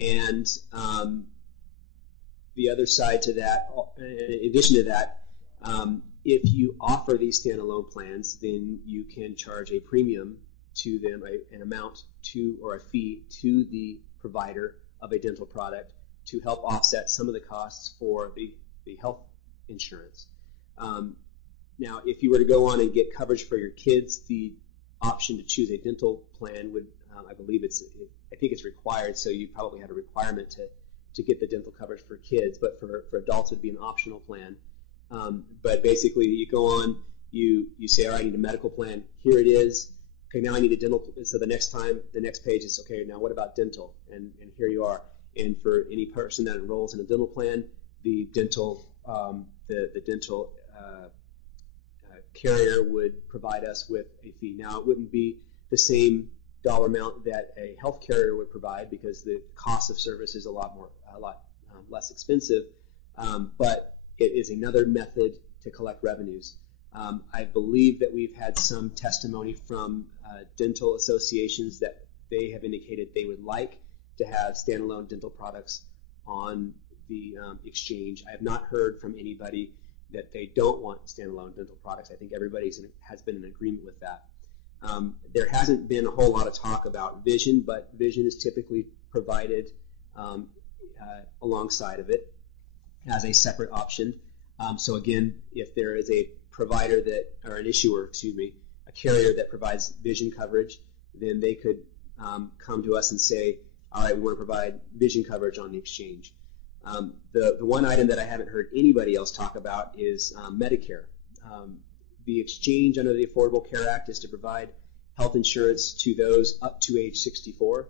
And the other side to that, in addition to that, if you offer these standalone plans, then you can charge a premium to them, an amount to or a fee to the provider of a dental product to help offset some of the costs for the health insurance. Now, if you were to go on and get coverage for your kids, the option to choose a dental plan would, I think it's required, so you probably had a requirement to get the dental coverage for kids, but for adults it would be an optional plan. But basically you go on, you say, all right, I need a medical plan, here it is. Okay, now I need a dental, so the next page is, okay, now what about dental? And here you are. And for any person that enrolls in a dental plan, the dental carrier would provide us with a fee. Now, it wouldn't be the same dollar amount that a health carrier would provide because the cost of service is a lot less expensive, but it is another method to collect revenues. I believe that we've had some testimony from dental associations that they have indicated they would like to have standalone dental products on the exchange. I have not heard from anybody that they don't want standalone dental products. I think everybody has been in agreement with that. There hasn't been a whole lot of talk about vision, but vision is typically provided alongside of it as a separate option. So again, if there is a provider or an issuer, a carrier that provides vision coverage, then they could come to us and say, all right, we want to provide vision coverage on the exchange. The one item that I haven't heard anybody else talk about is Medicare. The exchange under the Affordable Care Act is to provide health insurance to those up to age 64,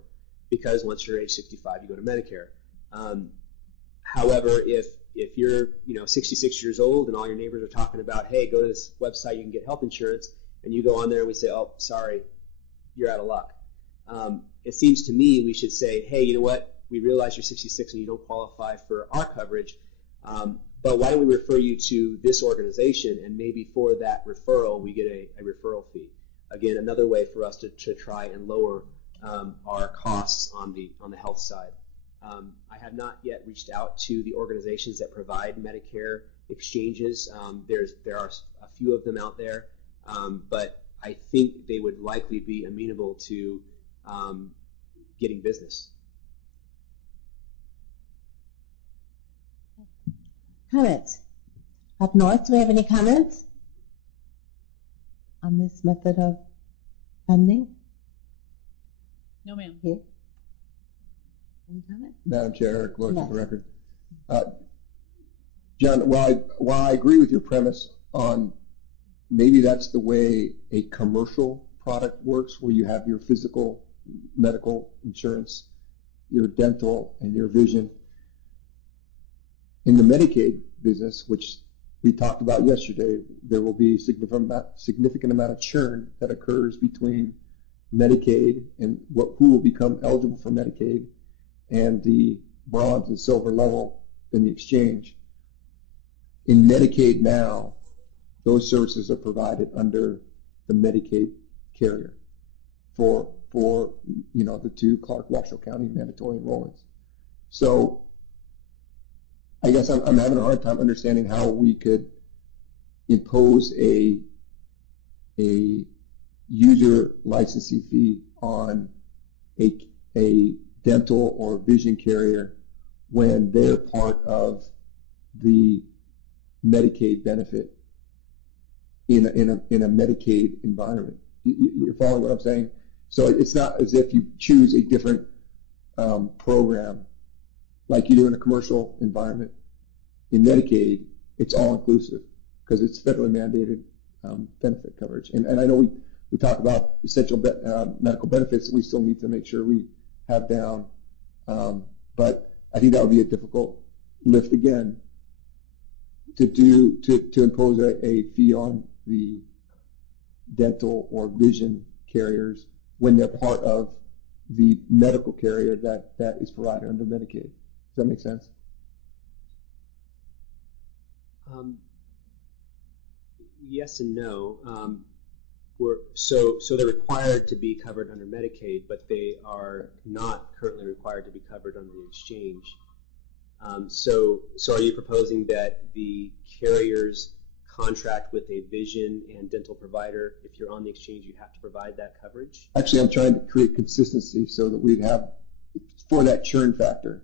because once you're age 65, you go to Medicare. However, if you're 66 years old and all your neighbors are talking about, hey, go to this website, you can get health insurance, and you go on there and we say, oh, sorry, you're out of luck. It seems to me we should say, hey, you know what? We realize you're 66 and you don't qualify for our coverage, but why don't we refer you to this organization, and maybe for that referral we get a referral fee. Again, another way for us to try and lower our costs on the health side. I have not yet reached out to the organizations that provide Medicare exchanges. There are a few of them out there, but I think they would likely be amenable to getting business. Comments? Up north, do we have any comments on this method of funding? No, ma'am. Here? Any comments? Madam Chair, Eric Lloyd, Yes. for the record. John, while I agree with your premise on maybe that's the way a commercial product works, where you have your physical medical insurance, your dental, and your vision. In the Medicaid business, which we talked about yesterday, there will be a significant amount of churn that occurs between Medicaid and who will become eligible for Medicaid and the bronze and silver level in the exchange. In Medicaid now, those services are provided under the Medicaid carrier for the two Clark-Washoe County mandatory enrollments. So I guess I'm having a hard time understanding how we could impose a user licensing fee on a dental or vision carrier when they're part of the Medicaid benefit in a Medicaid environment. You're following what I'm saying? So it's not as if you choose a different program like you do in a commercial environment. In Medicaid, it's all inclusive because it's federally mandated benefit coverage. And I know we talk about essential medical benefits that we still need to make sure we have down, but I think that would be a difficult lift again to impose a fee on the dental or vision carriers when they're part of the medical carrier that is provided under Medicaid. Does that make sense? Yes and no. So they're required to be covered under Medicaid, but they are not currently required to be covered under the exchange. So are you proposing that the carriers contract with a vision and dental provider? If you're on the exchange, you have to provide that coverage? Actually, I'm trying to create consistency so that we'd have, for that churn factor.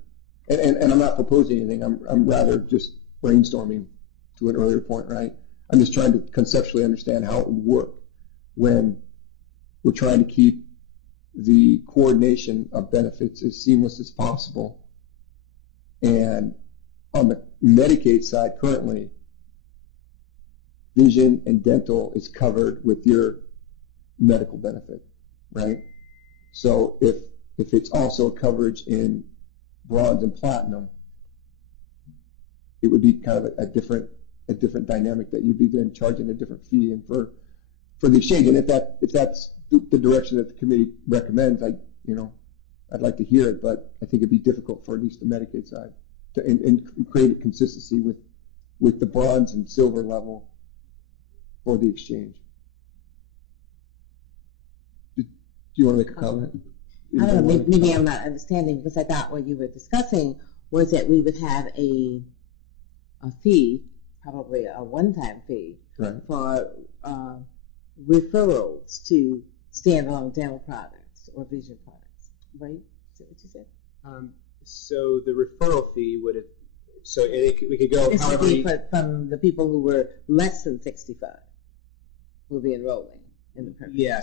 And I'm not proposing anything. I'm rather just brainstorming to an earlier point, right? I'm just trying to conceptually understand how it would work when we're trying to keep the coordination of benefits as seamless as possible. And on the Medicaid side, currently, vision and dental is covered with your medical benefit, right? So if it's also coverage in bronze and platinum, it would be kind of a different dynamic that you'd be then charging a different fee and for the exchange. And if that's the direction that the committee recommends, I'd like to hear it, but I think it'd be difficult for at least the Medicaid side and create a consistency with the bronze and silver level for the exchange. Do you want to make a comment? I don't know, maybe I'm not understanding, because I thought what you were discussing was that we would have a fee, probably a one-time fee, right, for referrals to standalone dental products or vision products, right? Is that what you said? So the referral fee would have, we could go this would be from the people who were less than 65 who will be enrolling in the program. Yeah,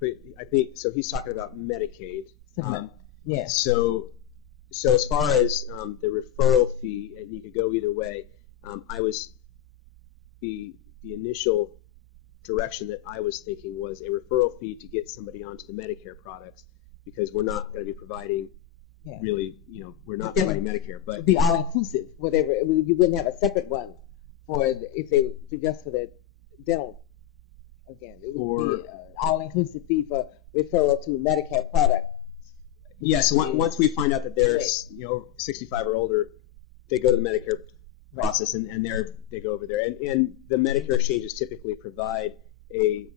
but I think, he's talking about Medicaid. Yeah. So as far as the referral fee, and you could go either way, the initial direction that I was thinking was a referral fee to get somebody onto the Medicare products, because we're not going to be providing really, we're not providing Medicare, but it would be all inclusive, whatever. You wouldn't have a separate one if they were just for the dental. Again, it would be an all-inclusive fee for referral to Medicare product. Yeah, so once we find out that they're 65 or older, they go to the Medicare process, and they go over there. And the Medicare exchanges typically provide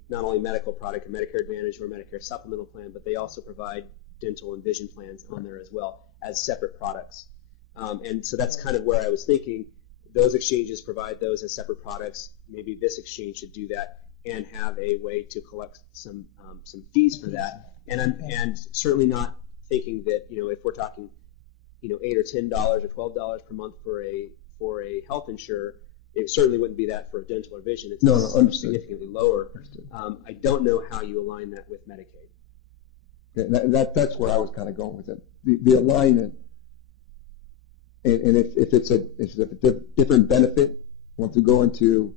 not only medical product, a Medicare Advantage or a Medicare supplemental plan, but they also provide dental and vision plans on there as well as separate products. And so that's kind of where I was thinking. Those exchanges provide those as separate products. Maybe this exchange should do that and have a way to collect some fees for that. And certainly not thinking that, if we're talking, $8 or $10 or $12 per month for a health insurer, it certainly wouldn't be that for dental or vision. It's significantly lower. I don't know how you align that with Medicaid. Okay, that's where I was kind of going with it. The alignment, and if it's a different benefit, once we go into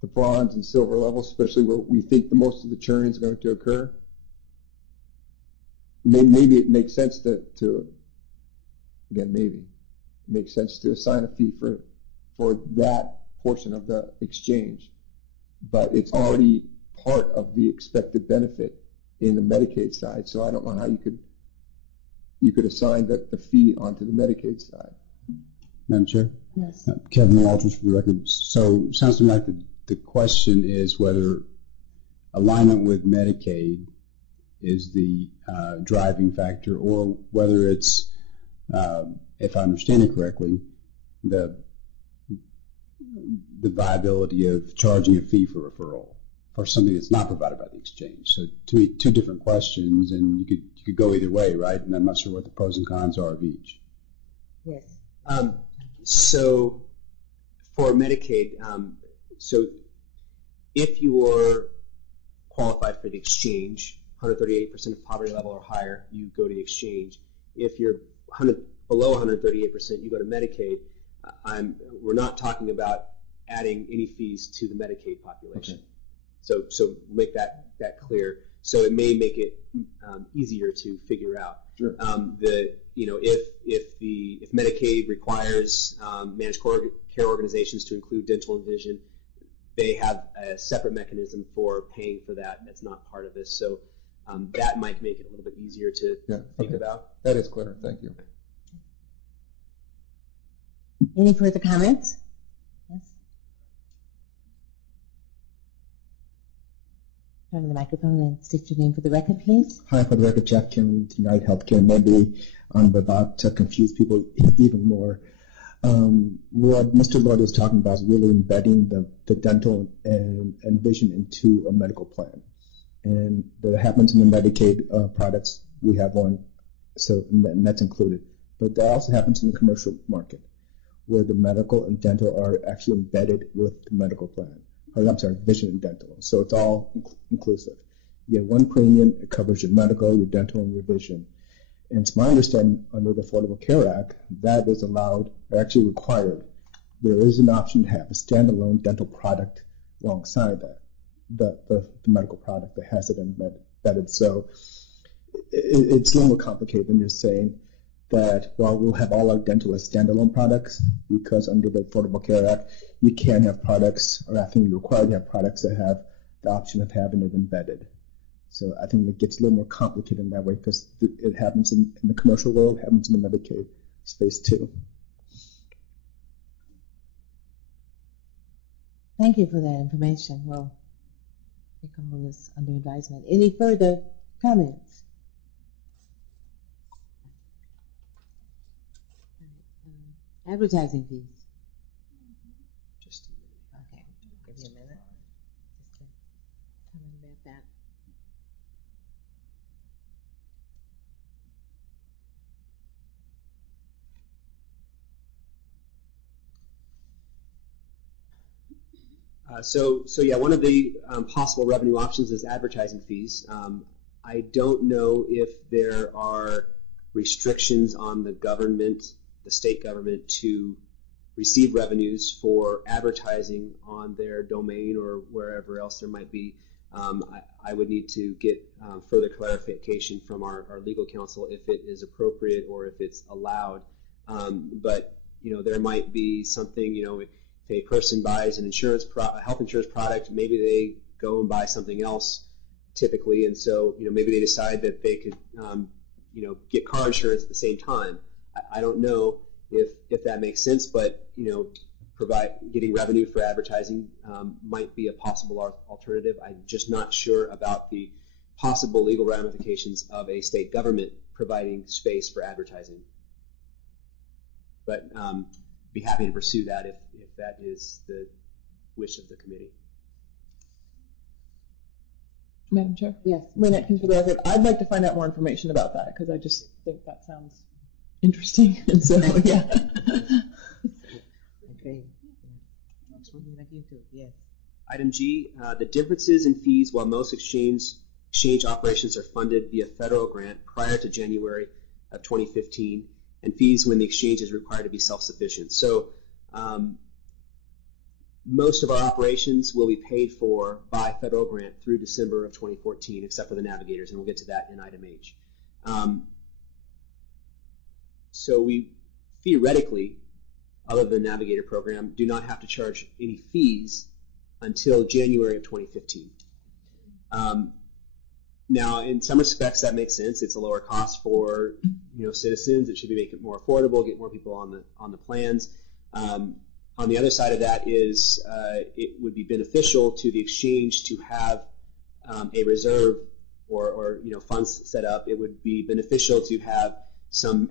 the bronze and silver level, especially where we think the most of the churn is going to occur, maybe it makes sense to assign a fee for that portion of the exchange, but it's already part of the expected benefit in the Medicaid side. So I don't know how you could assign the fee onto the Medicaid side. Madam Chair? Yes. Kevin Walters for the record. So it sounds to me like the question is whether alignment with Medicaid is the driving factor, or whether it's, if I understand it correctly, the viability of charging a fee for referral for something that's not provided by the exchange. So to me, two different questions, and you could go either way, right? And I'm not sure what the pros and cons are of each. Yes. So for Medicaid, so if you're qualified for the exchange, 138% of poverty level or higher, you go to the exchange. If you're below 138%, you go to Medicaid. We're not talking about adding any fees to the Medicaid population. Okay. So make that clear. so it may make it easier to figure out. Sure. If Medicaid requires managed care organizations to include dental and vision, they have a separate mechanism for paying for that. That's not part of this. So that might make it a little bit easier to think about. That is clear. Thank you. Any further comments? Yes. Turn to the microphone and state your name for the record, please. Hi, for the record, Jeff Kim, United Healthcare. Maybe I'm about to confuse people even more. What Mr. Lord is talking about is really embedding the dental and vision into a medical plan. And that happens in the Medicaid products we have on, so and that's included. But that also happens in the commercial market, where the medical and dental are actually embedded with the medical plan. Or, I'm sorry, vision and dental. So it's all inclusive. You get one premium, it covers your medical, your dental, and your vision. And it's my understanding under the Affordable Care Act, that is allowed, or actually required. There is an option to have a standalone dental product alongside that, the medical product that has it embedded. So it's a little more complicated than just saying that, well, we'll have all our dental as standalone products, because under the Affordable Care Act, you can have products, or I think you're required to have products that have the option of having it embedded. So I think it gets a little more complicated in that way, because it happens in the commercial world, it happens in the Medicaid space too. Thank you for that information. We'll take all of this under advisement. Any further comments? Advertising fees. Just a minute. Okay, give you a minute. Just to comment about that. So yeah, one of the possible revenue options is advertising fees. I don't know if there are restrictions on the government, the state government, to receive revenues for advertising on their domain or wherever else there might be. I would need to get further clarification from our legal counsel if it is appropriate or if it's allowed. But there might be something, if a person buys an a health insurance product, maybe they go and buy something else typically, and so maybe they decide that they could get car insurance at the same time. I don't know if that makes sense, but getting revenue for advertising might be a possible alternative. I'm just not sure about the possible legal ramifications of a state government providing space for advertising. But be happy to pursue that if that is the wish of the committee. Madam Chair? Yes. Wayne Atkins for the record. I'd like to find out more information about that, because I just think that sounds interesting. And so, yeah. Okay. Next one, you too. Yes. Item G, the differences in fees while most exchange operations are funded via federal grant prior to January of 2015, and fees when the exchange is required to be self-sufficient. So most of our operations will be paid for by federal grant through December of 2014, except for the navigators, and we'll get to that in item H. So we theoretically, other than the navigator program, do not have to charge any fees until January of 2015. Now, in some respects, that makes sense. It's a lower cost for citizens. It should make it more affordable, get more people on the plans. On the other side of that is it would be beneficial to the exchange to have a reserve or funds set up. It would be beneficial to have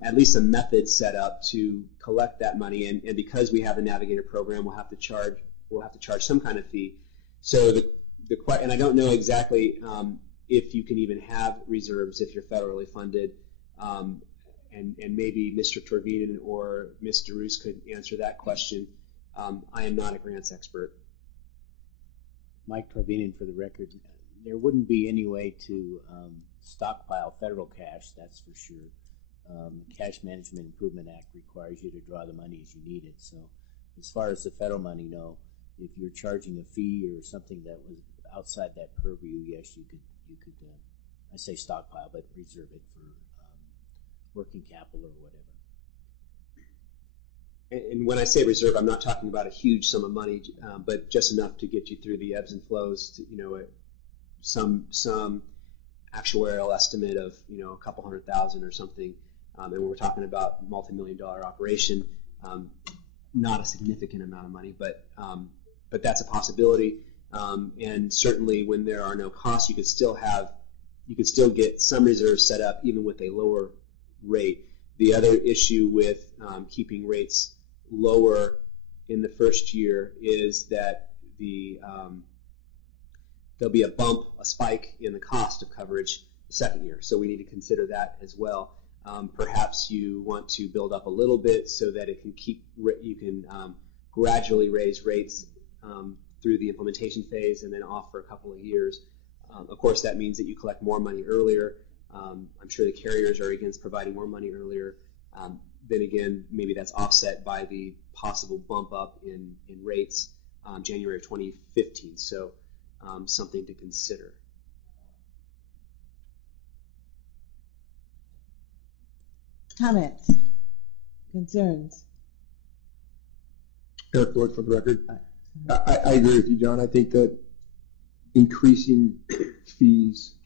at least some method set up to collect that money. And because we have the navigator program, we'll have to charge some kind of fee. So and I don't know exactly if you can even have reserves if you're federally funded. And maybe Mr. Torvinen or Mr. Roos could answer that question. I am not a grants expert. Mike Torvinen for the record. There wouldn't be any way to stockpile federal cash, that's for sure. The Cash Management Improvement Act requires you to draw the money as you need it. So as far as the federal money, no. if you're charging a fee or something that was outside that purview, yes, you could I say stockpile, but reserve it for working capital or whatever. And when I say reserve, I'm not talking about a huge sum of money, but just enough to get you through the ebbs and flows. To, some actuarial estimate of a couple $100,000 or something. And when we're talking about multi-million-dollar operation, not a significant amount of money, but that's a possibility. And certainly, when there are no costs, you could still get some reserves set up even with a lower rate. The other issue with keeping rates lower in the first year is that there'll be a spike in the cost of coverage the second year. So we need to consider that as well. Perhaps you want to build up a little bit so that it can you can gradually raise rates through the implementation phase and then off for a couple of years. Of course, that means that you collect more money earlier. I'm sure the carriers are against providing more money earlier. Then again, maybe that's offset by the possible bump up in rates January of 2015. So something to consider. Comments? Concerns? Eric Lloyd for the record. I agree with you, John. I think that increasing fees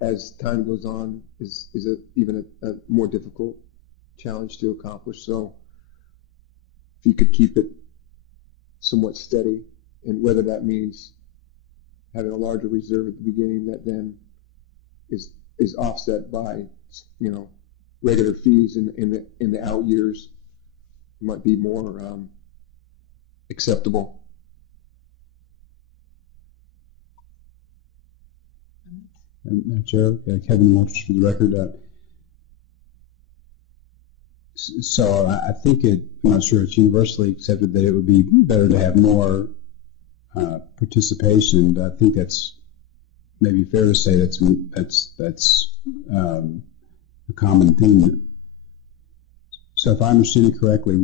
as time goes on is even a more difficult challenge to accomplish. So if you could keep it somewhat steady, and whether that means having a larger reserve at the beginning that then is offset by regular fees in the out years, might be more acceptable. Chair, Kevin Walters for the record. So I think I'm not sure it's universally accepted that it would be better to have more participation, but I think that's maybe fair to say that's a common theme. So if I understand it correctly,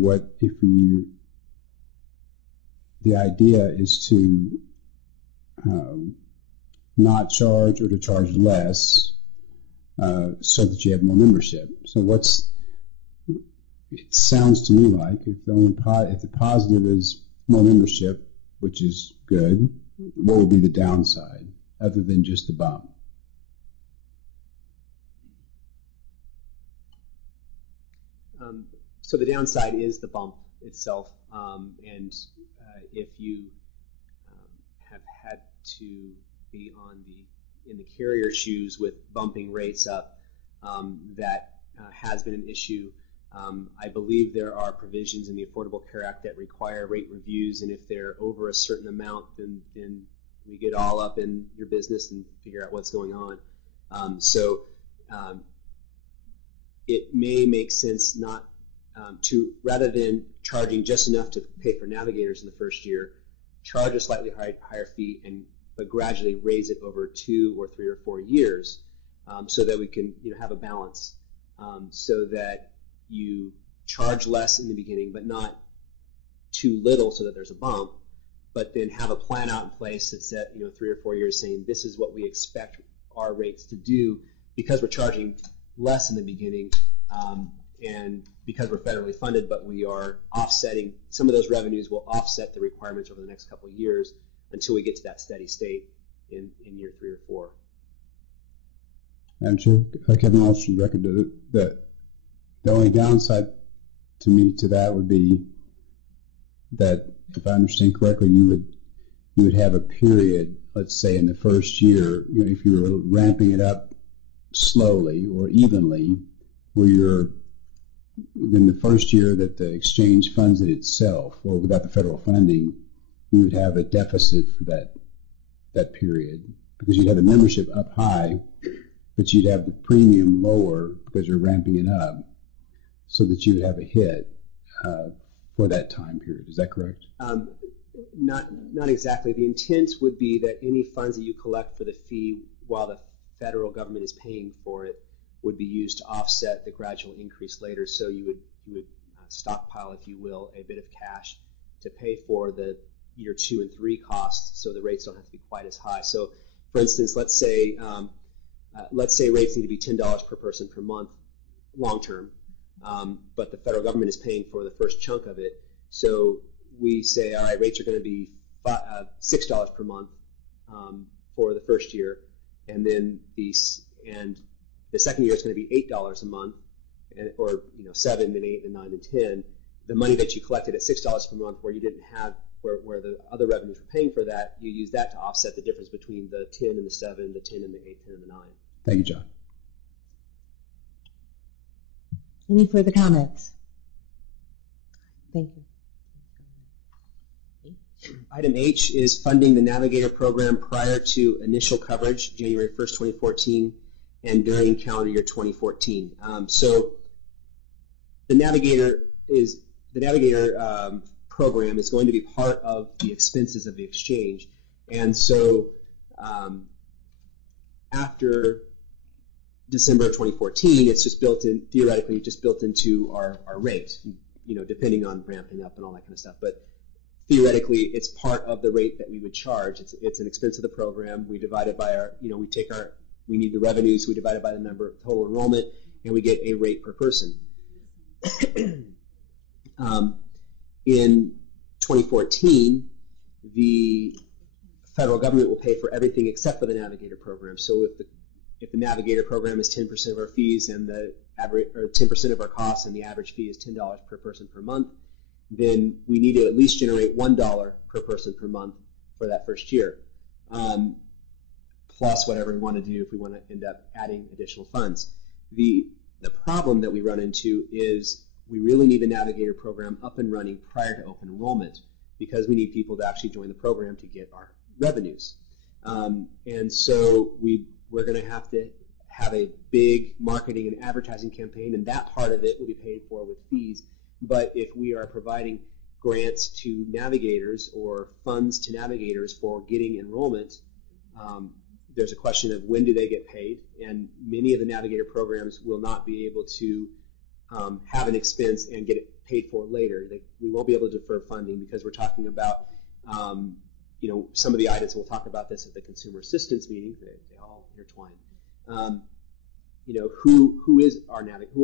the idea is to not charge or to charge less so that you have more membership. So it sounds to me like if the positive is more membership, which is good, what would be the downside other than just the bump? So the downside is the bump itself, and if you have had to be in the carrier shoes with bumping rates up, that has been an issue. I believe there are provisions in the Affordable Care Act that require rate reviews, and if they're over a certain amount, then we get all up in your business and figure out what's going on. It may make sense not rather than charging just enough to pay for navigators in the first year, charge a slightly higher fee but gradually raise it over 2 or 3 or 4 years, so that we can have a balance, so that you charge less in the beginning, but not too little so that there's a bump, but then have a plan out in place that's at 3 or 4 years saying this is what we expect our rates to do because we're charging less in the beginning, and because we're federally funded, but we are offsetting some of those revenues will offset the requirements over the next couple of years until we get to that steady state in year 3 or 4. I'm sure Kevin Walsh should record that the only downside to me to that would be that, if I understand correctly, you would have a period, let's say in the first year, if you were ramping it up slowly or evenly, where in the first year that the exchange funds it itself, or without the federal funding, you would have a deficit for that period because you'd have the membership up high, but you'd have the premium lower because you're ramping it up, so that you would have a hit for that time period. Is that correct? Not exactly. The intent would be that any funds that you collect for the fee while the federal government is paying for it would be used to offset the gradual increase later. So you would stockpile, if you will, a bit of cash to pay for the year 2 and 3 costs, so the rates don't have to be quite as high. So, for instance, let's say rates need to be $10 per person per month long term, but the federal government is paying for the first chunk of it. So we say, all right, rates are going to be $6 per month for the first year, and then the second year is going to be $8 a month, or 7 and 8 and 9 and 10. The money that you collected at $6 per month, where you didn't have where the other revenues were paying for that, you use that to offset the difference between the 10 and the 7, the 10 and the 8, 10 and the 9. Thank you, John. Any further comments? Thank you. Item H is funding the Navigator program prior to initial coverage, January 1st, 2014, and during calendar year 2014. So the Navigator program is going to be part of the expenses of the exchange, and so after December of 2014, it's just built in, theoretically, just built into our rate, depending on ramping up and all that kind of stuff. But theoretically, it's part of the rate that we would charge. It's an expense of the program. We divide it by we need the revenues, so we divide it by the number of total enrollment, and we get a rate per person. In 2014, the federal government will pay for everything except for the Navigator program. So if the Navigator program is 10% of our fees and the average, or 10% of our costs, and the average fee is $10 per person per month, then we need to at least generate $1 per person per month for that first year, plus whatever we want to do if we want to end up adding additional funds. The problem that we run into is we really need the Navigator program up and running prior to open enrollment, because we need people to actually join the program to get our revenues. And so we're going to have a big marketing and advertising campaign, and that part of it will be paid for with fees. But if we are providing grants to navigators or funds to navigators for getting enrollment, there's a question of when do they get paid, and many of the Navigator programs will not be able to have an expense and get it paid for later. We won't be able to defer funding, because we're talking about some of the items. We'll talk about this at the consumer assistance meeting. They all intertwine. Who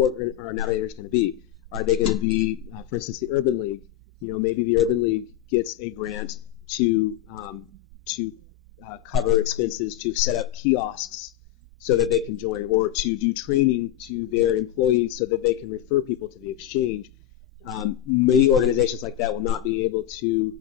are our navigators going to be? Are they going to be, for instance, the Urban League? Maybe the Urban League gets a grant to cover expenses to set up kiosks so that they can join, or to do training to their employees so that they can refer people to the exchange. Many organizations like that will not be able to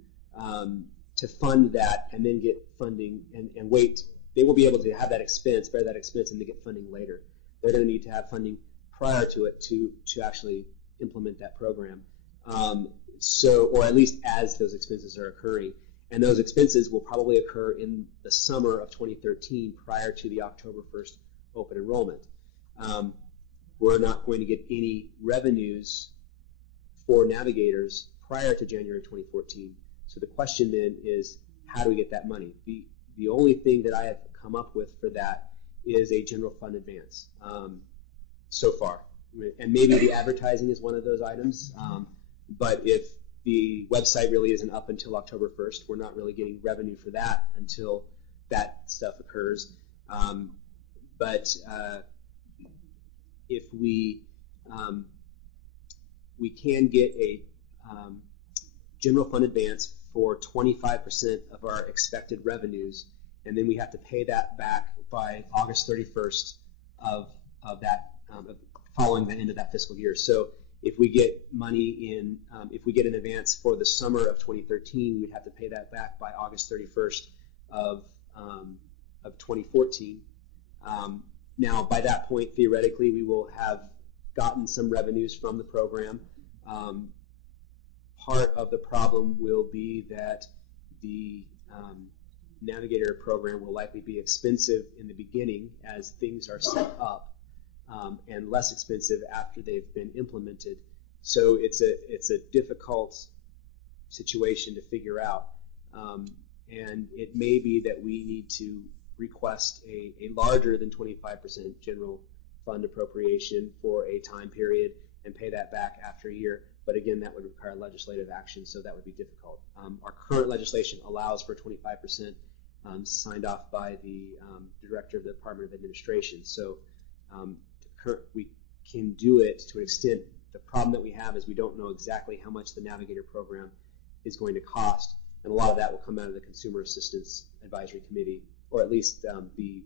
fund that and then get funding and wait. They will be able to have that expense, bear that expense, and to get funding later. They're going to need to have funding prior to it to actually implement that program. Or at least as those expenses are occurring. And those expenses will probably occur in the summer of 2013 prior to the October 1st open enrollment. We're not going to get any revenues for navigators prior to January 2014. So the question then is, how do we get that money? The only thing that I have come up with for that is a general fund advance so far. And maybe the advertising is one of those items, but if the website really isn't up until October 1st, we're not really getting revenue for that until that stuff occurs. But if we can get a general fund advance for 25% of our expected revenues, and then we have to pay that back by August 31st of that, following the end of that fiscal year. So if we get money in, if we get an advance for the summer of 2013, we'd have to pay that back by August 31st of 2014. Now, by that point, theoretically, we will have gotten some revenues from the program. Part of the problem will be that the Navigator program will likely be expensive in the beginning as things are set up, and less expensive after they've been implemented. So it's a difficult situation to figure out, and it may be that we need to request a larger than 25% general fund appropriation for a time period, and pay that back after a year. But again, that would require legislative action, so that would be difficult. Our current legislation allows for 25% signed off by the director of the Department of Administration. So we can do it to an extent. The problem that we have is we don't know exactly how much the Navigator program is going to cost, and a lot of that will come out of the Consumer Assistance Advisory Committee, or at least the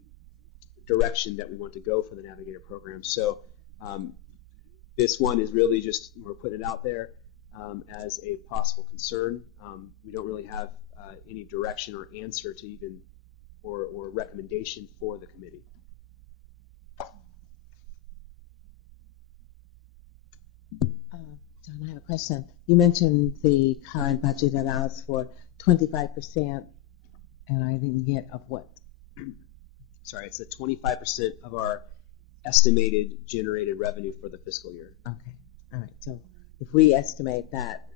direction that we want to go for the Navigator program. So this one is really just, we're putting it out there as a possible concern. We don't really have any direction or answer to even, or recommendation for the committee. John, I have a question. You mentioned the current budget allows for 25%, and I didn't get of what? Sorry, it's the 25% of our estimated generated revenue for the fiscal year. Okay, all right. So if we estimate that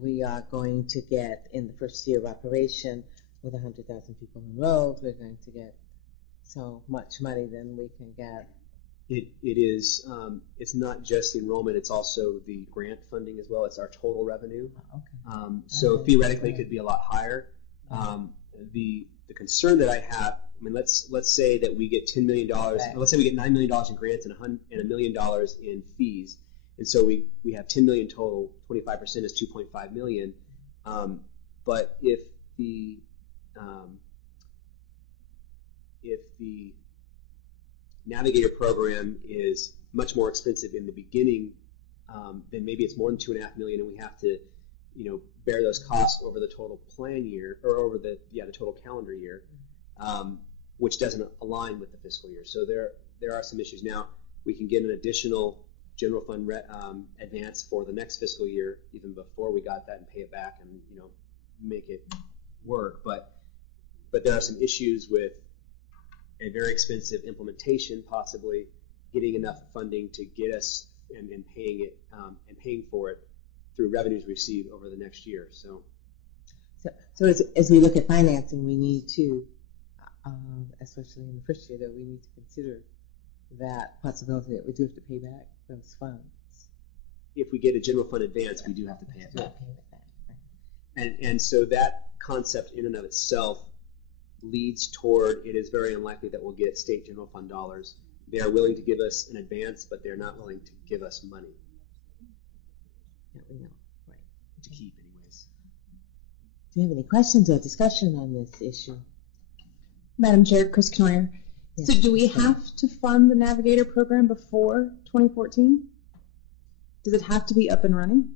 we are going to get in the first year of operation with 100,000 people enrolled, we're going to get so much money, then we can get. It is. It's not just the enrollment; it's also the grant funding as well. It's our total revenue. Okay. So theoretically, it could be a lot higher. The concern that I have, I mean, let's say that we get $10 million. Right. Let's say we get $9 million in grants and $1 million in fees, and so we have $10 million total. 25% is $2.5 million. But if the Navigator program is much more expensive in the beginning, then maybe it's more than $2.5 million, and we have to, bear those costs over the total plan year, or over the total calendar year, which doesn't align with the fiscal year. So there are some issues. Now we can get an additional general fund advance for the next fiscal year, even before we got that, and pay it back, and make it work. But there are some issues with a very expensive implementation, possibly getting enough funding to get us and paying it and paying for it through revenues received over the next year. So as we look at financing, we need to, especially in the first year, that we need to consider that possibility that we do have to pay back those funds. If we get a general fund advance, we do have to pay it back. And so that concept in and of itself leads toward, it is very unlikely that we'll get state general fund dollars. They are willing to give us an advance, but they're not willing to give us money. Yeah, we know. Right. To keep, anyways. Do you have any questions or discussion on this issue? Madam Chair, Chris Knoyer. Yes. So do we have to fund the Navigator program before 2014? Does it have to be up and running?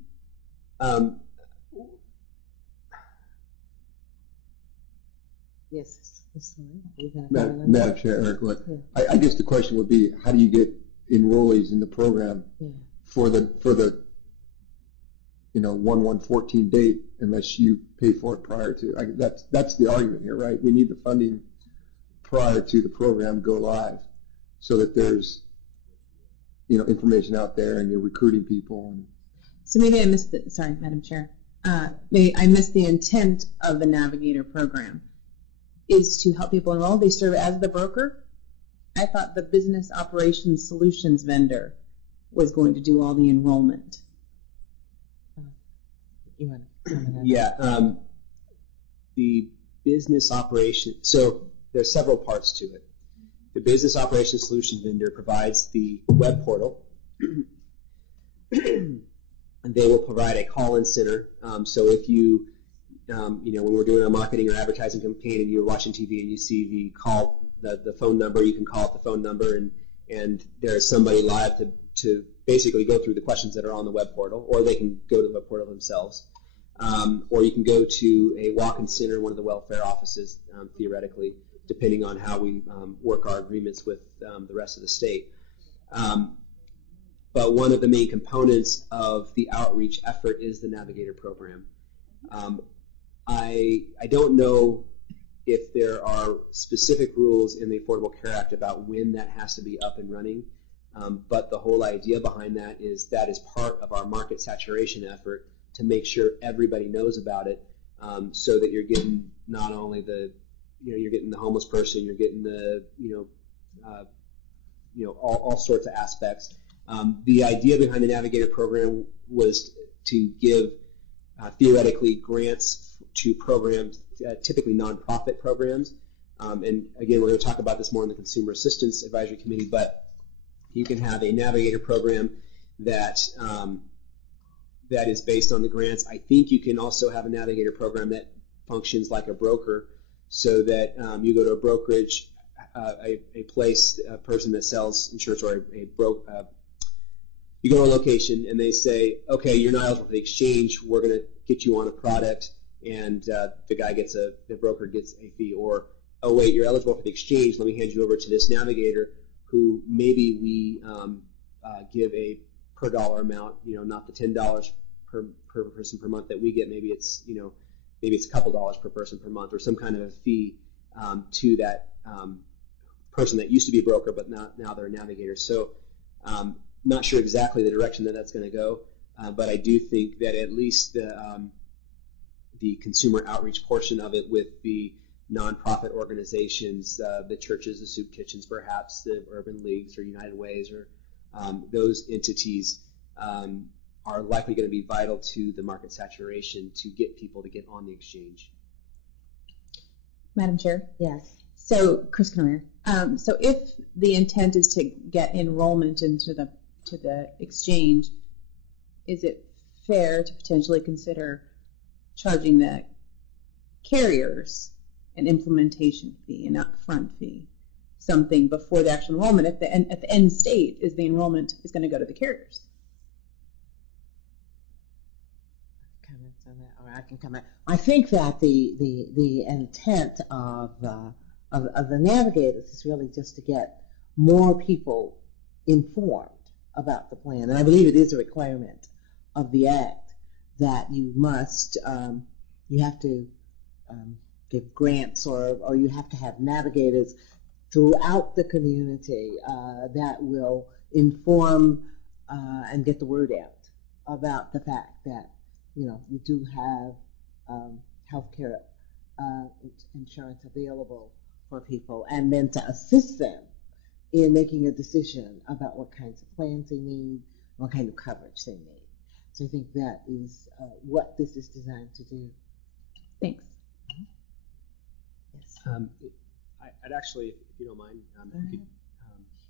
Yes, Madam Chair, Eric Lloyd. Yeah. I guess the question would be, how do you get enrollees in the program for the 1/1/14 date unless you pay for it prior to? That's the argument here, right? We need the funding prior to the program go live, so that there's information out there and you're recruiting people. So maybe I missed the, sorry, Madam Chair. Maybe I missed the intent of the Navigator program is to help people enroll. They serve as the broker. I thought the business operations solutions vendor was going to do all the enrollment. You want to comment on that? The business operation, so there's several parts to it. The business operations solution vendor provides the web portal, and they will provide a call-in center. So if you, when we're doing a marketing or advertising campaign and you're watching TV and you see the phone number, you can call up the phone number, and there's somebody live to basically go through the questions that are on the web portal, or they can go to the web portal themselves. Or you can go to a walk-in center, one of the welfare offices, theoretically, depending on how we work our agreements with the rest of the state. But one of the main components of the outreach effort is the Navigator program. I don't know if there are specific rules in the Affordable Care Act about when that has to be up and running, but the whole idea behind that is part of our market saturation effort to make sure everybody knows about it, so that you're getting not only you're getting the homeless person, you're getting the all sorts of aspects, The idea behind the Navigator program was to give theoretically grants to programs, typically nonprofit programs. And again, we're going to talk about this more in the Consumer Assistance Advisory Committee, but you can have a Navigator program that that is based on the grants. I think you can also have a Navigator program that functions like a broker, so that you go to a brokerage, a place, a person that sells insurance, or you go to a location and they say, okay, you're not eligible for the exchange, we're going to get you on a product, and the broker gets a fee. Or, oh wait, you're eligible for the exchange, let me hand you over to this Navigator who maybe we give a per dollar amount, not the $10 per person per month that we get, maybe it's a couple dollars per person per month, or some kind of a fee to that person that used to be a broker, but now they're a Navigator. So not sure exactly the direction that that's going to go, but I do think that at least the consumer outreach portion of it, with the nonprofit organizations, the churches, the soup kitchens, perhaps the urban leagues or United Ways, or those entities are likely going to be vital to the market saturation to get people to get on the exchange. Madam Chair? Yes. So, Chris Conner, so if the intent is to get enrollment into the exchange, is it fair to potentially consider charging the carriers an implementation fee, an upfront fee, something before the actual enrollment? At the end state, is the enrollment is going to go to the carriers? Comments on that, or I can comment. I think that the intent of the Navigators is really just to get more people informed about the plan, and I believe it is a requirement of the Act that you must you have to give grants, or you have to have Navigators throughout the community that will inform and get the word out about the fact that we do have healthcare insurance available for people, and then to assist them in making a decision about what kinds of plans they need, what kind of coverage they need. So I think that is what this is designed to do. Thanks. Yes. I'd actually, if you don't mind, if you could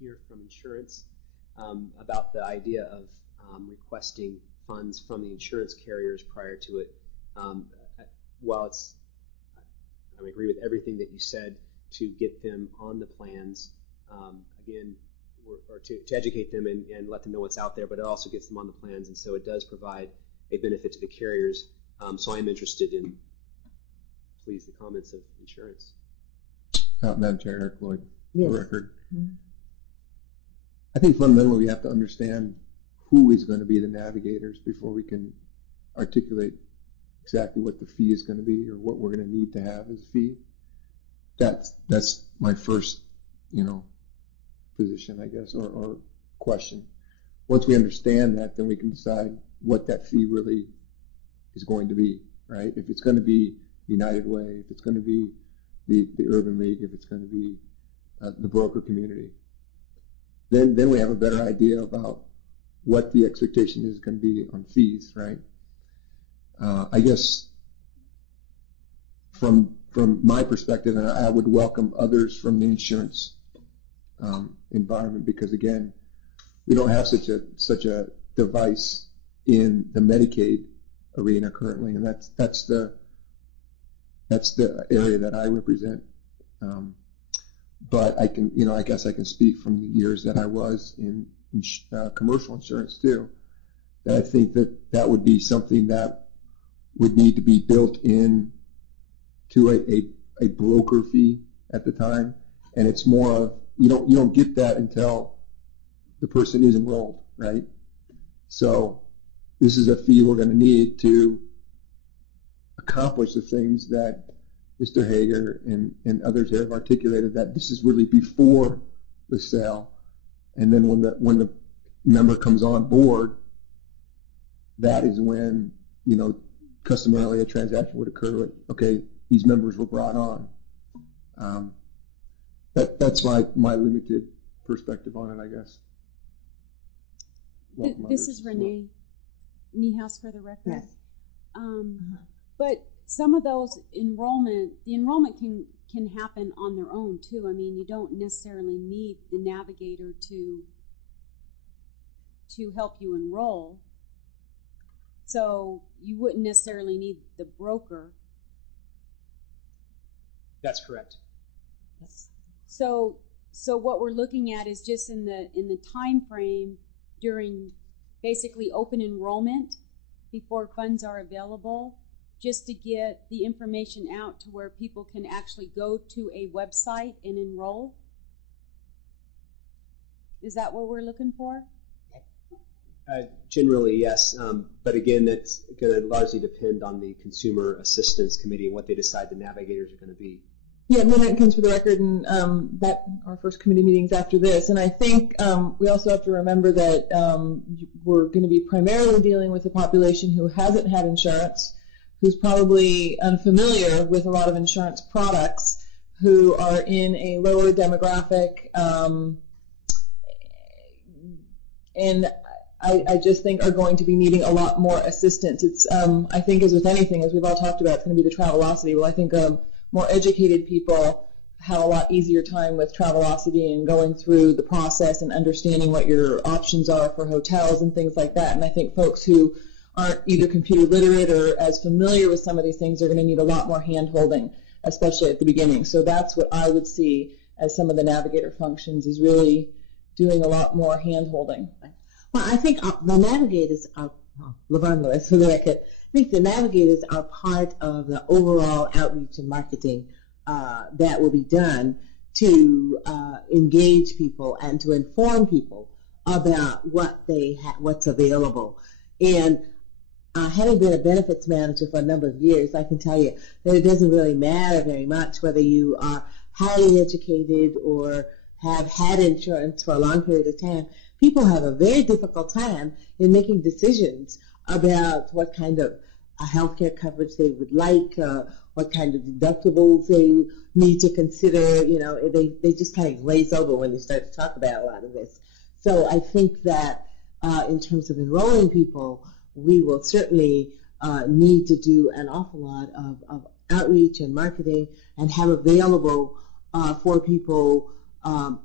hear from insurance about the idea of requesting funds from the insurance carriers prior to it. While I agree with everything that you said to get them on the plans, again, or to educate them and let them know what's out there, but it also gets them on the plans, and so it does provide a benefit to the carriers. So I'm interested in, please, the comments of insurance. Madam Chair, Eric Lloyd, Yes. for the record. I think fundamentally we have to understand who is going to be the Navigators before we can articulate exactly what the fee is going to be, or what we're going to need to have as a fee. That's my first, position, I guess, or question. Once we understand that, then we can decide what that fee really is going to be, right? If it's going to be United Way, if it's going to be the Urban League, if it's going to be the broker community, then we have a better idea about what the expectation is going to be on fees, right? I guess from my perspective, and I would welcome others from the insurance environment, because again, we don't have such a device in the Medicaid arena currently, and that's the area that I represent. But I can, I guess I can speak from the years that I was in commercial insurance too, that I think that would be something that would need to be built in to a broker fee at the time, and it's more of you don't get that until the person is enrolled, right? So this is a fee we're going to need to accomplish the things that Mr. Hager and others have articulated, that this is really before the sale, and then when the member comes on board, that is when customarily a transaction would occur. Okay, these members were brought on. That's my limited perspective on it, I guess. This is Renee Niehaus for the record. Yes. But some of those the enrollment can happen on their own too. I mean, you don't necessarily need the navigator to help you enroll. So you wouldn't necessarily need the broker. That's correct. So what we're looking at is just in the time frame during basically open enrollment before funds are available, just to get the information out to where people can actually go to a website and enroll. Is that what we're looking for? Generally, yes. But again, that's going to largely depend on the Consumer Assistance Committee and what they decide the navigators are going to be. Yeah, Lynn Atkins for the record, and that our first committee meetings after this. And I think we also have to remember that we're going to be primarily dealing with a population who hasn't had insurance, who's probably unfamiliar with a lot of insurance products, who are in a lower demographic, and I just think are going to be needing a lot more assistance. It's I think, as with anything, as we've all talked about, it's going to be the Travelocity. Well, I think more educated people have a lot easier time with Travelocity and going through the process and understanding what your options are for hotels and things like that. And I think folks who aren't either computer literate or as familiar with some of these things are going to need a lot more hand-holding, especially at the beginning. So that's what I would see as some of the navigator functions, is really doing a lot more hand-holding. Well, I think the navigators are, LaVon Lewis for the record, I think the navigators are part of the overall outreach and marketing that will be done to engage people and to inform people about what's available. And having been a benefits manager for a number of years, I can tell you that it doesn't really matter very much whether you are highly educated or have had insurance for a long period of time. People have a very difficult time in making decisions about what kind of healthcare coverage they would like, what kind of deductibles they need to consider. You know, they just kind of glaze over when they start to talk about a lot of this. So I think that in terms of enrolling people, we will certainly need to do an awful lot of outreach and marketing and have available for people on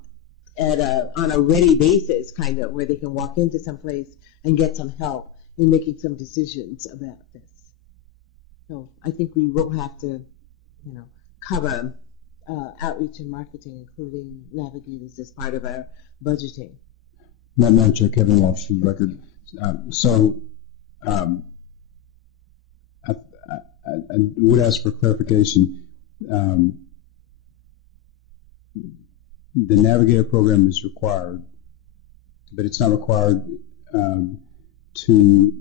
a ready basis, kind of, where they can walk into some place and get some help in making some decisions about this. So I think we will have to, cover outreach and marketing, including navigators, as part of our budgeting. Madam Chair, Kevin Walsh for the record. I would ask for clarification. The Navigator program is required, but it's not required to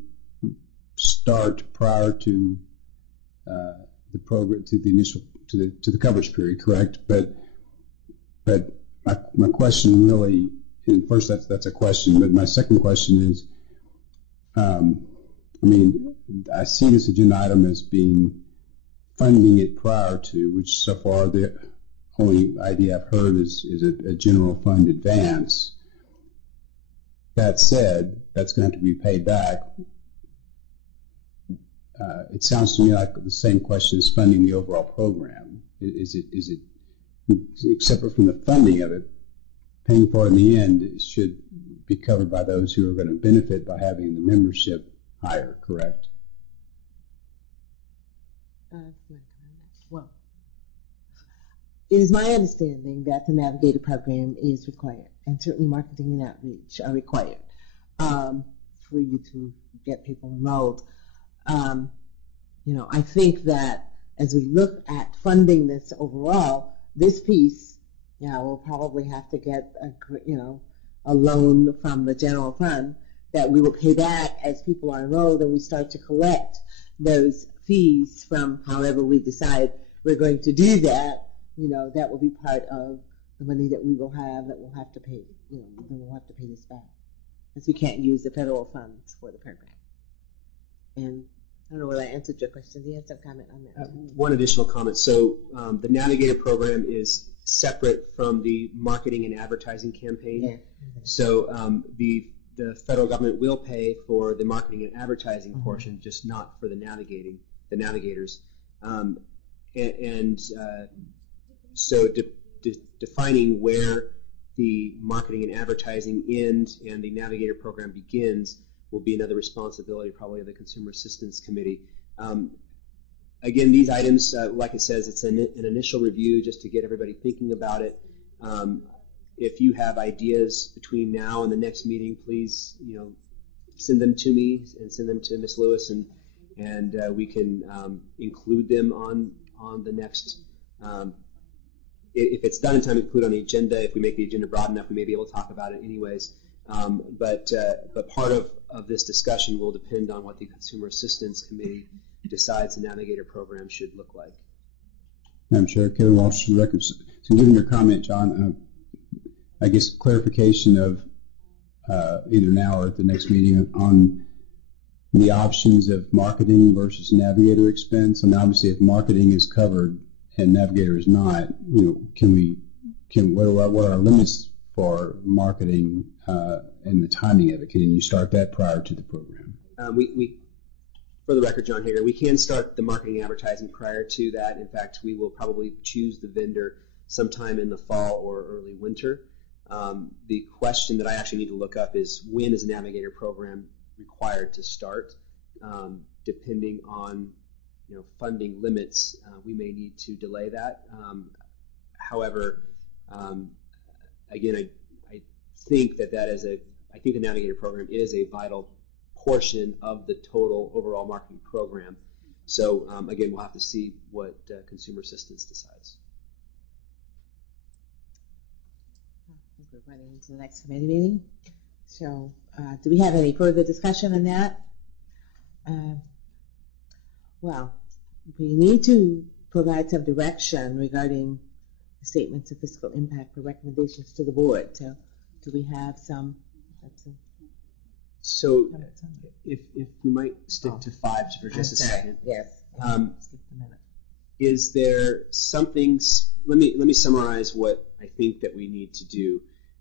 start prior to the program, to the coverage period, correct? But my question really, and first that's a question, but my second question is, I see this agenda item as being funding it prior to, which so far the only idea I've heard is a general fund advance. That said, that's going to have to be paid back. It sounds to me like the same question as funding the overall program. Is it separate from the funding of it, paying for it in the end, it should be covered by those who are going to benefit by having the membership higher, correct? Well, it is my understanding that the Navigator program is required, and certainly marketing and outreach are required for you to get people enrolled. I think that as we look at funding this overall, this piece, we'll probably have to get a loan from the general fund that we will pay back as people are enrolled, and we start to collect those fees from however we decide we're going to do that. That will be part of the money that we will have that we'll have to pay. Then we'll have to pay this back, because we can't use the federal funds for the program. And I don't know whether I answered your question. Do you have some comment on that? One additional comment. So the Navigator program is separate from the marketing and advertising campaign. Yeah. So the the federal government will pay for the marketing and advertising portion, just not for the navigators. So defining where the marketing and advertising end and the navigator program begins will be another responsibility probably of the Consumer Assistance Committee. Again, these items, like it says, it's an initial review just to get everybody thinking about it. If you have ideas between now and the next meeting, please, send them to me and send them to Ms. Lewis, and we can include them on the next. If it's done in time, include on the agenda. If we make the agenda broad enough, we may be able to talk about it anyways. But part of this discussion will depend on what the Consumer Assistance Committee decides the Navigator program should look like. Madam Chair, Kevin Walsh for the record. So given your comment, John, I guess clarification of either now or at the next meeting on the options of marketing versus Navigator expense. I mean, obviously, if marketing is covered and Navigator is not, what are our limits for marketing and the timing of it? Can you start that prior to the program? For the record, John Hager, we can start the marketing and advertising prior to that. In fact, we will probably choose the vendor sometime in the fall or early winter. The question that I actually need to look up is when is a Navigator program required to start? Depending on funding limits, we may need to delay that. However, again, I think I think the Navigator program is a vital portion of the total overall marketing program. So again, we'll have to see what Consumer Assistance decides. I think we're running into the next committee meeting. So do we have any further discussion on that? Well, we need to provide some direction regarding the statements of fiscal impact for recommendations to the board. So do we have some? So if we might stick to 5 for just a second. Yes. Is there something? Let me summarize what I think that we need to do,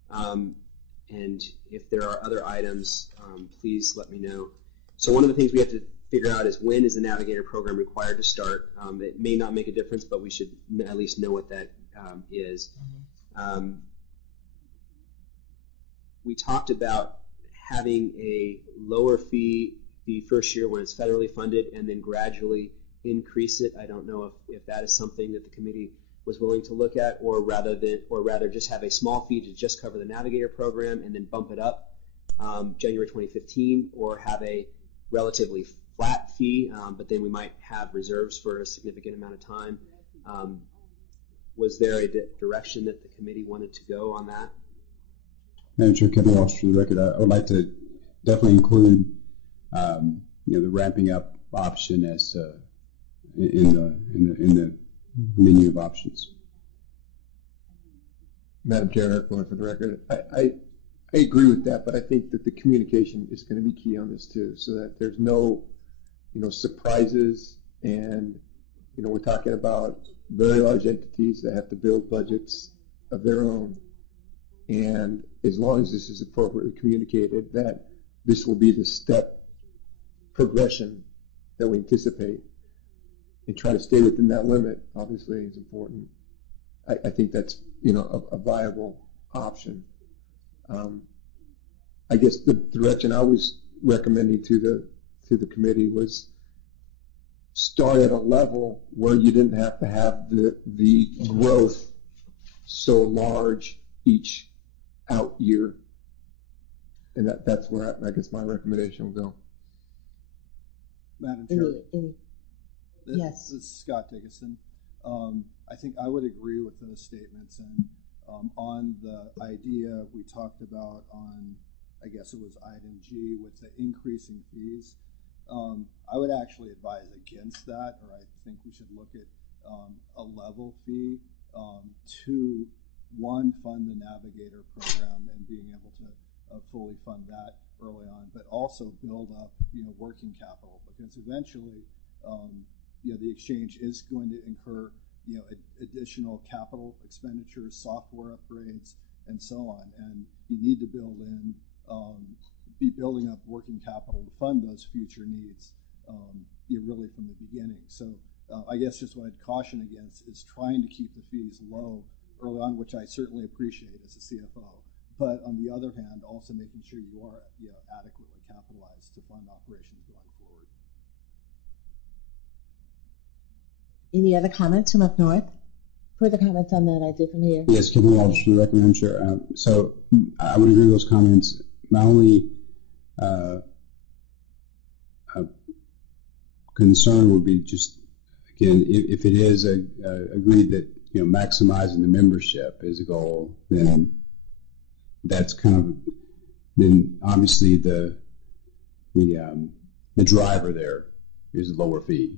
and if there are other items, please let me know. So one of the things we have to figure out is when is the Navigator program required to start. It may not make a difference, but we should at least know what that is. We talked about having a lower fee the first year when it's federally funded and then gradually increase it. I don't know if that is something that the committee was willing to look at, or rather just have a small fee to just cover the Navigator program and then bump it up January 2015, or have a relatively flat fee, but then we might have reserves for a significant amount of time. Was there a direction that the committee wanted to go on that? Madam Chair, Kevin Walsh for the record. I would like to definitely include the ramping up option as in the menu of options. Madam Chair, Eric Lloyd for the record. I agree with that, but I think that the communication is going to be key on this too, so that there's no surprises, and we're talking about very large entities that have to build budgets of their own. And as long as this is appropriately communicated, that this will be the step progression that we anticipate, and try to stay within that limit, obviously, is important. I think that's a viable option. I guess the direction I was recommending to the committee was start at a level where you didn't have to have the growth so large each out year, and that's where I guess my recommendation will go. Madam Chair, yes. This is Scott Dickinson. I think I would agree with those statements, and on the idea we talked about on, I guess it was item G with the increasing fees, I would actually advise against that, or I think we should look at a level fee to fund the Navigator program and being able to fully fund that early on, but also build up working capital, because eventually the exchange is going to incur additional capital expenditures, software upgrades, and so on, and you need to build in be building up working capital to fund those future needs, really from the beginning. So I guess just what I'd caution against is trying to keep the fees low early on, which I certainly appreciate as a CFO. But on the other hand, also making sure you are adequately capitalized to fund operations going forward. Any other comments from up north? Further comments on that I did from here? Yes, Kevin Walsh for the record, Madam Chair. So I would agree with those comments. My only concern would be just, again, if it is agreed that maximizing the membership is a goal, then that's then obviously the driver there is a lower fee.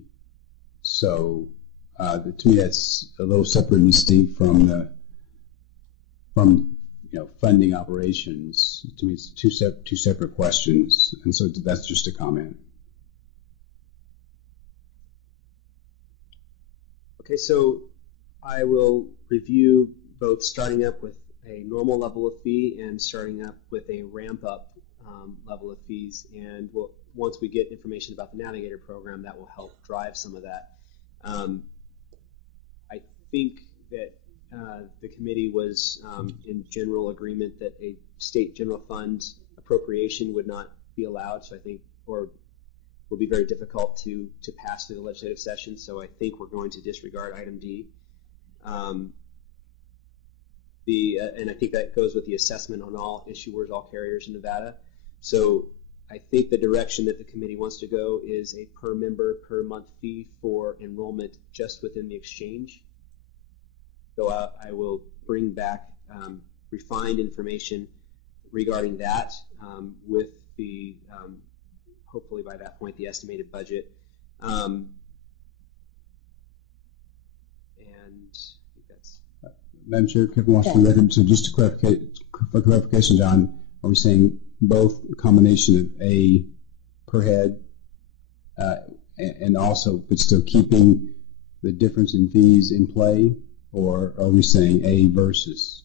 So to me, that's a little separate and distinct from funding operations. To me, it's two separate questions, and so that's just a comment. Okay, so I will review both starting up with a normal level of fee and starting up with a ramp-up level of fees. And once we get information about the Navigator program, that will help drive some of that. I think that the committee was in general agreement that a state general fund appropriation would not be allowed. So I think, or will be very difficult to pass through the legislative session. So I think we're going to disregard item D. And I think that goes with the assessment on all issuers, all carriers in Nevada. So I think the direction that the committee wants to go is a per member per month fee for enrollment just within the exchange. So I will bring back refined information regarding that with the, hopefully by that point, the estimated budget. And I think that's... Madam Chair, Kevin Walsh for the record. So just for clarification, John, are we saying both a combination of A per head and also, but still keeping the difference in fees in play, or are we saying A versus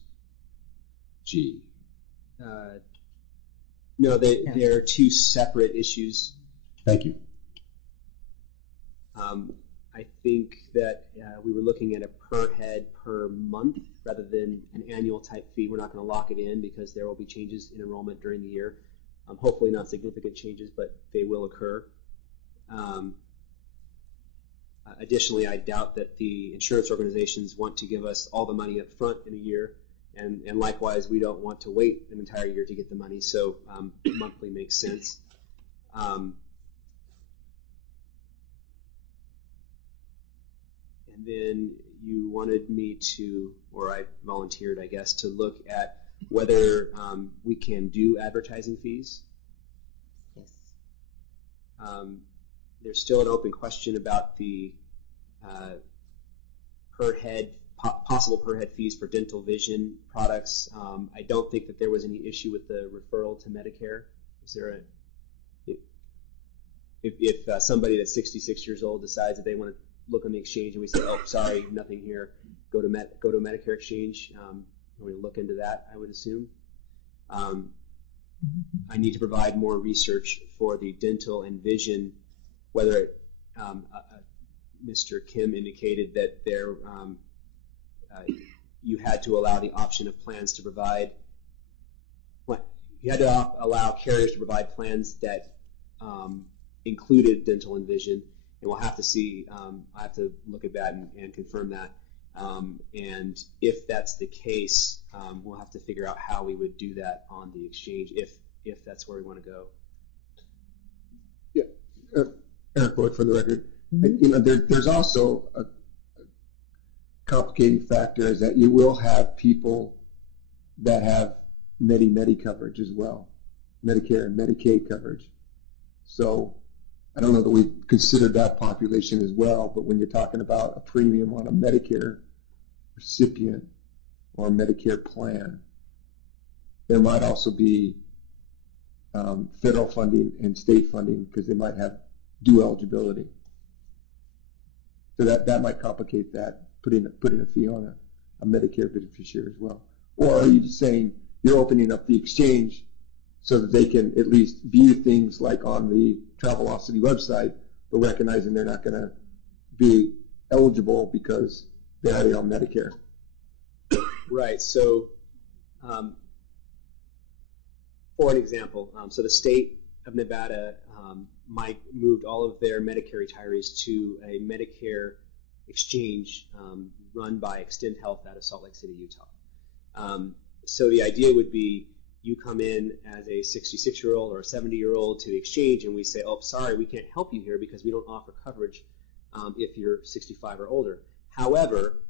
G? No, they are two separate issues. Thank you. I think that we were looking at a per head per month rather than an annual type fee. We're not going to lock it in because there will be changes in enrollment during the year. Hopefully not significant changes, but they will occur. Additionally, I doubt that the insurance organizations want to give us all the money up front in a year, and likewise, we don't want to wait an entire year to get the money, so monthly makes sense. And then you wanted me to, or I volunteered, I guess, to look at whether we can do advertising fees. Yes. There's still an open question about the possible per head fees for dental vision products. I don't think that there was any issue with the referral to Medicare. Is there if somebody that's 66 years old decides that they want to look on the exchange and we say, oh, sorry, nothing here, go to Medicare exchange, we're going to look into that, I would assume. I need to provide more research for the dental and vision, whether Mr. Kim indicated that there you had to allow the option of plans to provide, you had to allow carriers to provide plans that included dental and vision, and we'll have to see, I have to look at that and confirm that. And if that's the case, we'll have to figure out how we would do that on the exchange if that's where we want to go. Yeah, Eric Boyd for the record. Mm-hmm. There's also a complicating factor is that you will have people that have Medi coverage as well, Medicare and Medicaid coverage. So I don't know that we considered that population as well, but when you're talking about a premium on a Medicare recipient or a Medicare plan, there might also be federal funding and state funding because they might have dual eligibility. So that might complicate that, putting a fee on a Medicare beneficiary as well. Or are you just saying you're opening up the exchange so that they can at least view things like on the Travelocity website, but recognizing they're not going to be eligible because they're already on Medicare. Right. So, for an example, so the state of Nevada moved all of their Medicare retirees to a Medicare exchange run by Extend Health out of Salt Lake City, Utah. So the idea would be you come in as a 66-year-old or a 70-year-old to the exchange, and we say, oh, sorry, we can't help you here because we don't offer coverage if you're 65 or older. However,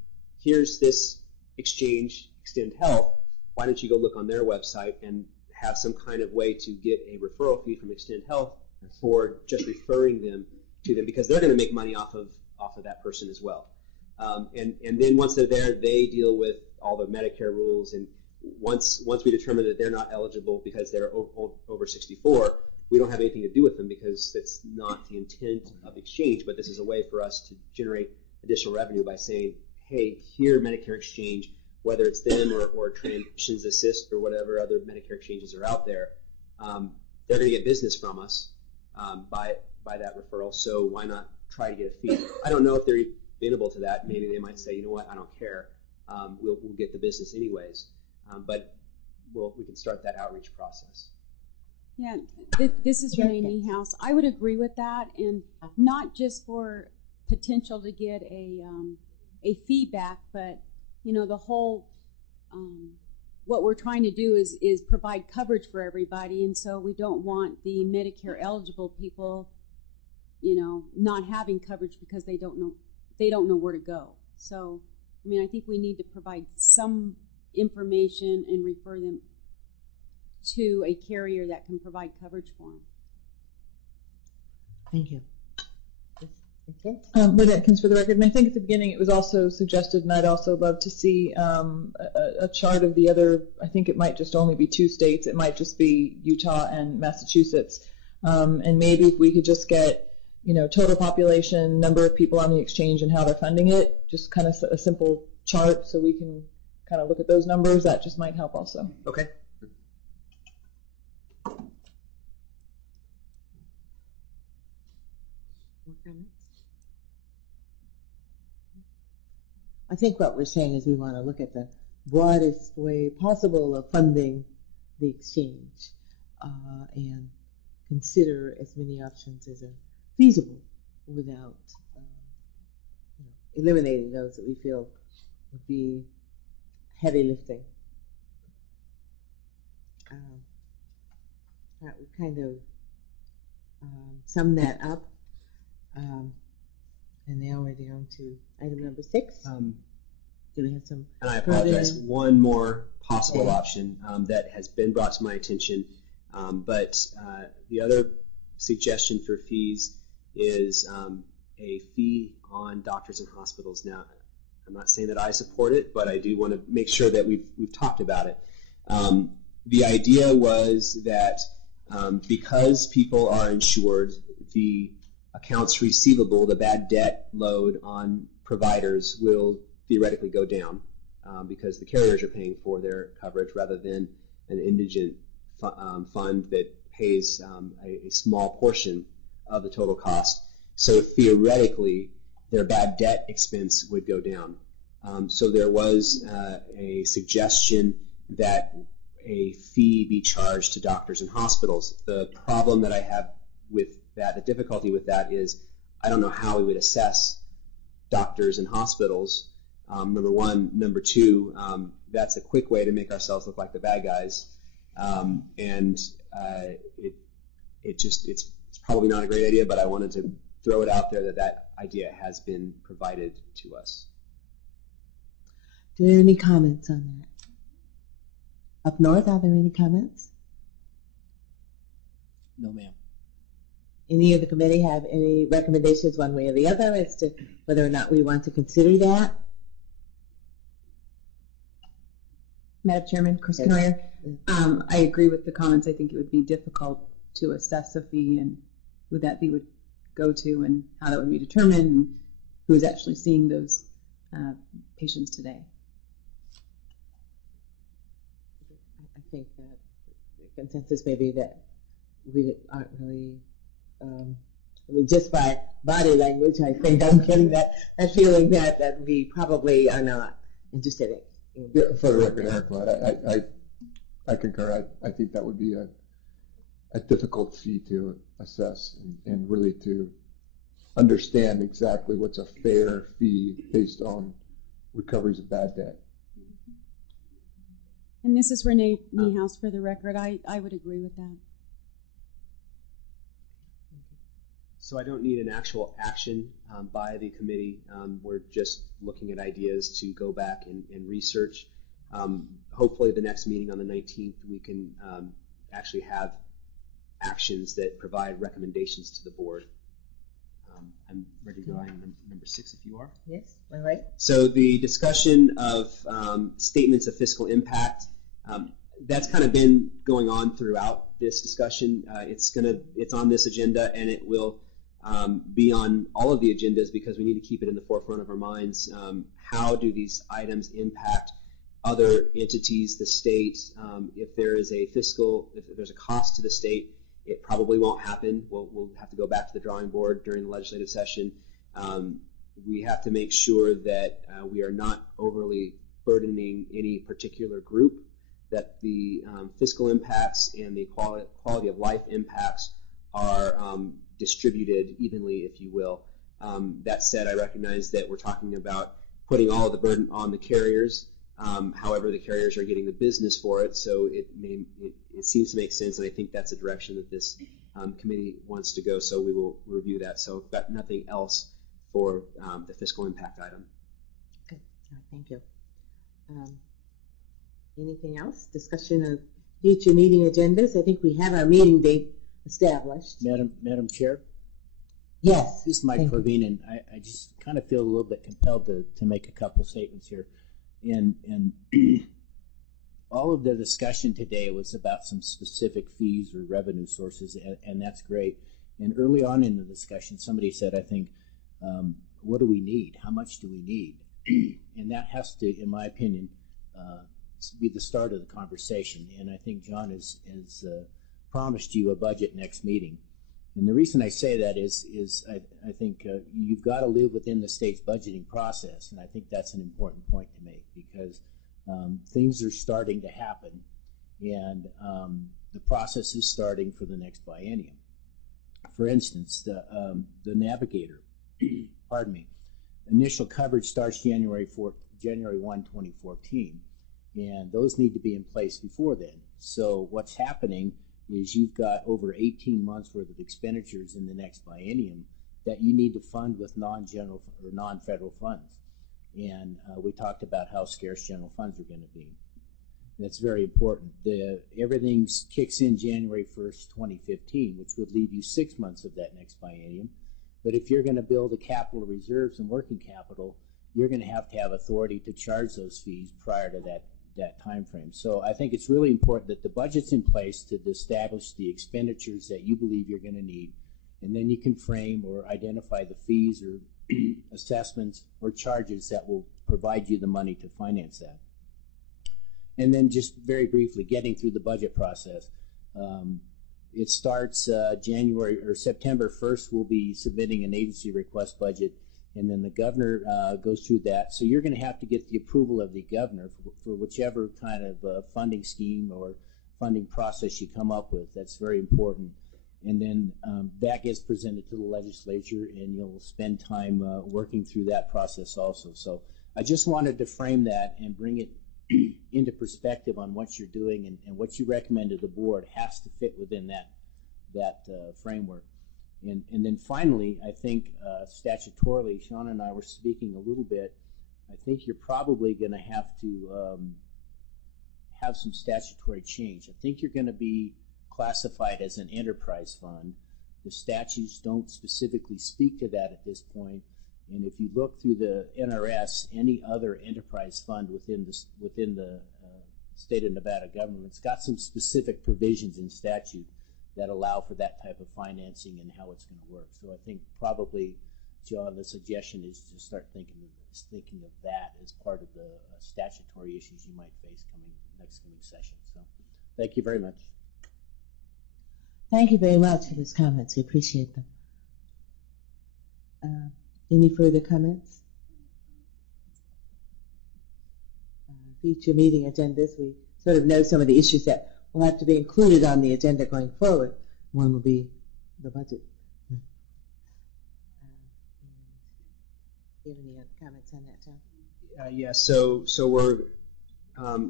here's this exchange, Extend Health. Why don't you go look on their website and have some kind of way to get a referral fee from Extend Health for just referring them to them, because they're going to make money off of that person as well. And then once they're there, they deal with all the Medicare rules. And once we determine that they're not eligible because they're over 64, we don't have anything to do with them because that's not the intent of exchange. But this is a way for us to generate additional revenue by saying, hey, here Medicare Exchange, whether it's them or Transitions Assist or whatever other Medicare exchanges are out there, they're going to get business from us by that referral. So why not try to get a fee? I don't know if they're amenable to that. Maybe they might say, you know what, I don't care. We'll get the business anyways. But we can start that outreach process. Yeah, this is Renee Niehaus. I would agree with that, and not just for potential to get a feedback, but the whole what we're trying to do is provide coverage for everybody, and so we don't want the Medicare eligible people, not having coverage because they don't know where to go. So, I think we need to provide some information and refer them to a carrier that can provide coverage for them. Thank you. Lynn Atkins for the record, and I think at the beginning it was also suggested, and I'd also love to see a chart of the other, I think it might just only be 2 states, it might just be Utah and Massachusetts, and maybe if we could just get, total population, number of people on the exchange and how they're funding it, just kind of a simple chart so we can kind of look at those numbers, that just might help also. Okay. I think what we're saying is we want to look at the broadest way possible of funding the exchange and consider as many options as are feasible without eliminating those that we feel would be heavy lifting. That would kind of sum that up. And now we're down to item number 6. Do we have some? And I apologize. One more possible option that has been brought to my attention, but the other suggestion for fees is a fee on doctors and hospitals. Now, I'm not saying that I support it, but I do want to make sure that we've talked about it. The idea was that because people are insured, the accounts receivable, the bad debt load on providers will theoretically go down because the carriers are paying for their coverage rather than an indigent fund that pays a small portion of the total cost. So theoretically, their bad debt expense would go down. So there was a suggestion that a fee be charged to doctors and hospitals. The problem that I have with that, the difficulty with that is I don't know how we would assess doctors and hospitals, number one. Number two, that's a quick way to make ourselves look like the bad guys. And it's probably not a great idea, but I wanted to throw it out there that idea has been provided to us. Do there any comments on that? Up north, are there any comments? No, ma'am. Any of the committee have any recommendations one way or the other as to whether or not we want to consider that? Madam Chairman, Chris Knoyer. I agree with the comments. I think it would be difficult to assess a fee and who that fee would go to and how that would be determined and who is actually seeing those patients today. I think that consensus maybe that we aren't really, I mean, just by body language, I think I'm getting that feeling that we probably are not interested in. Yeah, for the record, Eric Lloyd, I concur. I think that would be a difficult fee to assess and really to understand exactly what's a fair fee based on recoveries of bad debt. And this is Renee Niehaus for the record. I would agree with that. So I don't need an actual action by the committee. We're just looking at ideas to go back and research. Hopefully the next meeting on the 19th we can actually have actions that provide recommendations to the board. I'm ready to go on number 6 if you are. Yes, all right. So the discussion of statements of fiscal impact, that's kind of been going on throughout this discussion. It's on this agenda, and it will be on all of the agendas because we need to keep it in the forefront of our minds. How do these items impact other entities, the state? If there is if there's a cost to the state, it probably won't happen. We'll have to go back to the drawing board during the legislative session. We have to make sure that we are not overly burdening any particular group, that the fiscal impacts and the quality of life impacts are distributed evenly, if you will. That said, I recognize that we're talking about putting all of the burden on the carriers. However, the carriers are getting the business for it, so it seems to make sense, and I think that's a direction that this committee wants to go, so we will review that. So I've got nothing else for the fiscal impact item. Good. All right, thank you. Anything else? Discussion of future meeting agendas? I think we have our meeting date established. Madam Chair? Yes. This is Mike Corvine, and I just kind of feel a little bit compelled to make a couple statements here. And all of the discussion today was about some specific fees or revenue sources, and that's great. And early on in the discussion, somebody said, I think, what do we need? How much do we need? And that has to, in my opinion, be the start of the conversation. And I think John has promised you a budget next meeting. And the reason I say that is I think you've got to live within the state's budgeting process, and I think that's an important point to make because things are starting to happen, and the process is starting for the next biennium. For instance, the Navigator, pardon me, initial coverage starts January 1, 2014, and those need to be in place before then. So what's happening is you've got over 18 months worth of expenditures in the next biennium that you need to fund with non-general or non-federal funds. And we talked about how scarce general funds are going to be. That's very important. Everything kicks in January 1st, 2015, which would leave you 6 months of that next biennium. But if you're going to build a capital reserves and working capital, you're going to have authority to charge those fees prior to that time frame. So I think it's really important that the budget's in place to establish the expenditures that you believe you're going to need, and then you can frame or identify the fees or assessments or charges that will provide you the money to finance that. And then just very briefly, getting through the budget process. It starts January or September 1st, we'll be submitting an agency request budget, and then the governor goes through that. So you're going to have to get the approval of the governor for whichever kind of funding scheme or funding process you come up with. That's very important. And then that gets presented to the legislature, and you'll spend time working through that process also. So I just wanted to frame that and bring it into perspective on what you're doing, and what you recommend to the board has to fit within that framework. And then finally, I think statutorily, Sean and I were speaking a little bit, I think you're probably going to have to have some statutory change. I think you're going to be classified as an enterprise fund. The statutes don't specifically speak to that at this point. And if you look through the NRS, any other enterprise fund within the state of Nevada government's got some specific provisions in statute that allow for that type of financing and how it's going to work. So I think probably, John, the suggestion is to start thinking of that as part of the statutory issues you might face next coming session. So thank you very much. Thank you very much for those comments. We appreciate them. Any further comments? Future meeting agendas. We sort of know some of the issues that will have to be included on the agenda going forward. One will be the budget. Do you have any other comments on that, John? Yes. So we're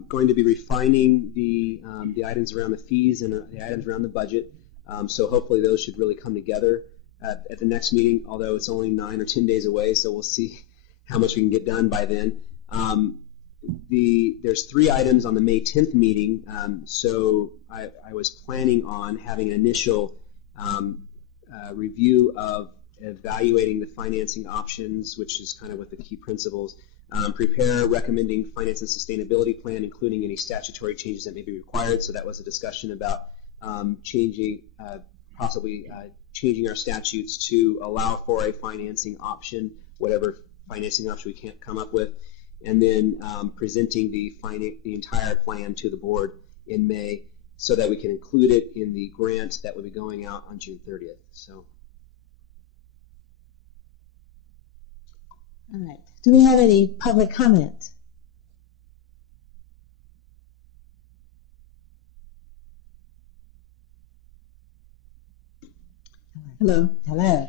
going to be refining the items around the fees and the items around the budget. So hopefully those should really come together at the next meeting, although it's only 9 or 10 days away, so we'll see how much we can get done by then. There's 3 items on the May 10th meeting, so I was planning on having an initial review of evaluating the financing options, which is kind of what the key principles. Prepare recommending finance and sustainability plan, including any statutory changes that may be required. So that was a discussion about possibly changing our statutes to allow for a financing option, whatever financing option we can't come up with, and then presenting the entire plan to the board in May so that we can include it in the grant that will be going out on June 30th. So. All right. Do we have any public comment? Hello. Hello.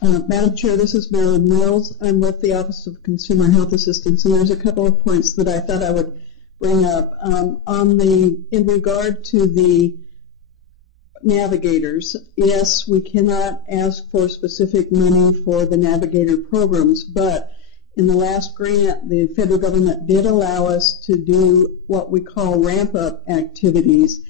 Madam Chair, this is Marilyn Mills. I'm with the Office of Consumer Health Assistance, and there's a couple of points that I thought I would bring up. In regard to the navigators, yes, we cannot ask for specific money for the navigator programs, but in the last grant, the federal government did allow us to do what we call ramp-up activities.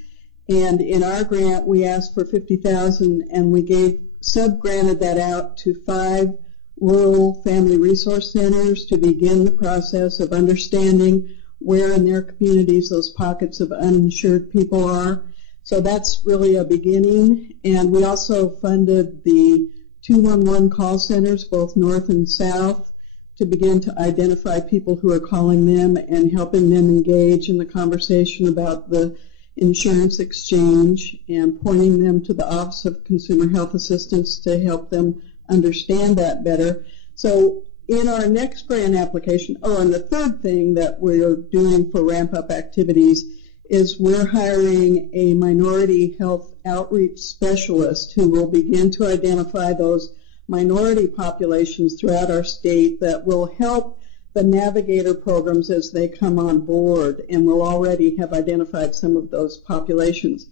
And in our grant, we asked for $50,000, and we sub-granted that out to 5 rural family resource centers to begin the process of understanding where in their communities those pockets of uninsured people are. So that's really a beginning. And we also funded the 211 call centers, both north and south, to begin to identify people who are calling them and helping them engage in the conversation about the insurance exchange and pointing them to the Office of Consumer Health Assistance to help them understand that better. So in our next grant application, and the third thing that we're doing for ramp-up activities is we're hiring a minority health outreach specialist who will begin to identify those minority populations throughout our state that will help the navigator programs as they come on board, and we'll already have identified some of those populations.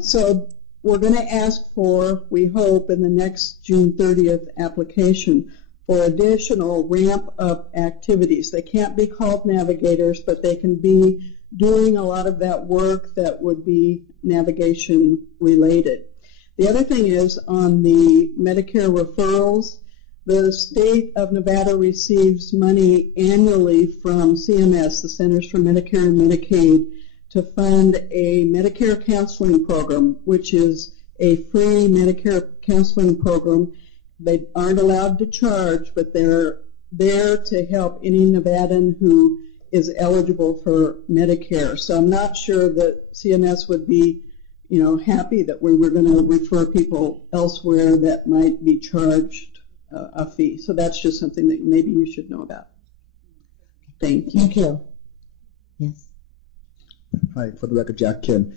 So we're going to ask for, we hope, in the next June 30th application for additional ramp-up activities. They can't be called navigators, but they can be doing a lot of that work that would be navigation related. The other thing is on the Medicare referrals, the state of Nevada receives money annually from CMS, the Centers for Medicare and Medicaid, to fund a Medicare counseling program, which is a free Medicare counseling program. They aren't allowed to charge, but they're there to help any Nevadan who is eligible for Medicare. So I'm not sure that CMS would be, happy that we were going to refer people elsewhere that might be charged a fee. So that's just something that maybe you should know about. Thank you. Thank you. Yes. Hi, for the record, Jack Kim.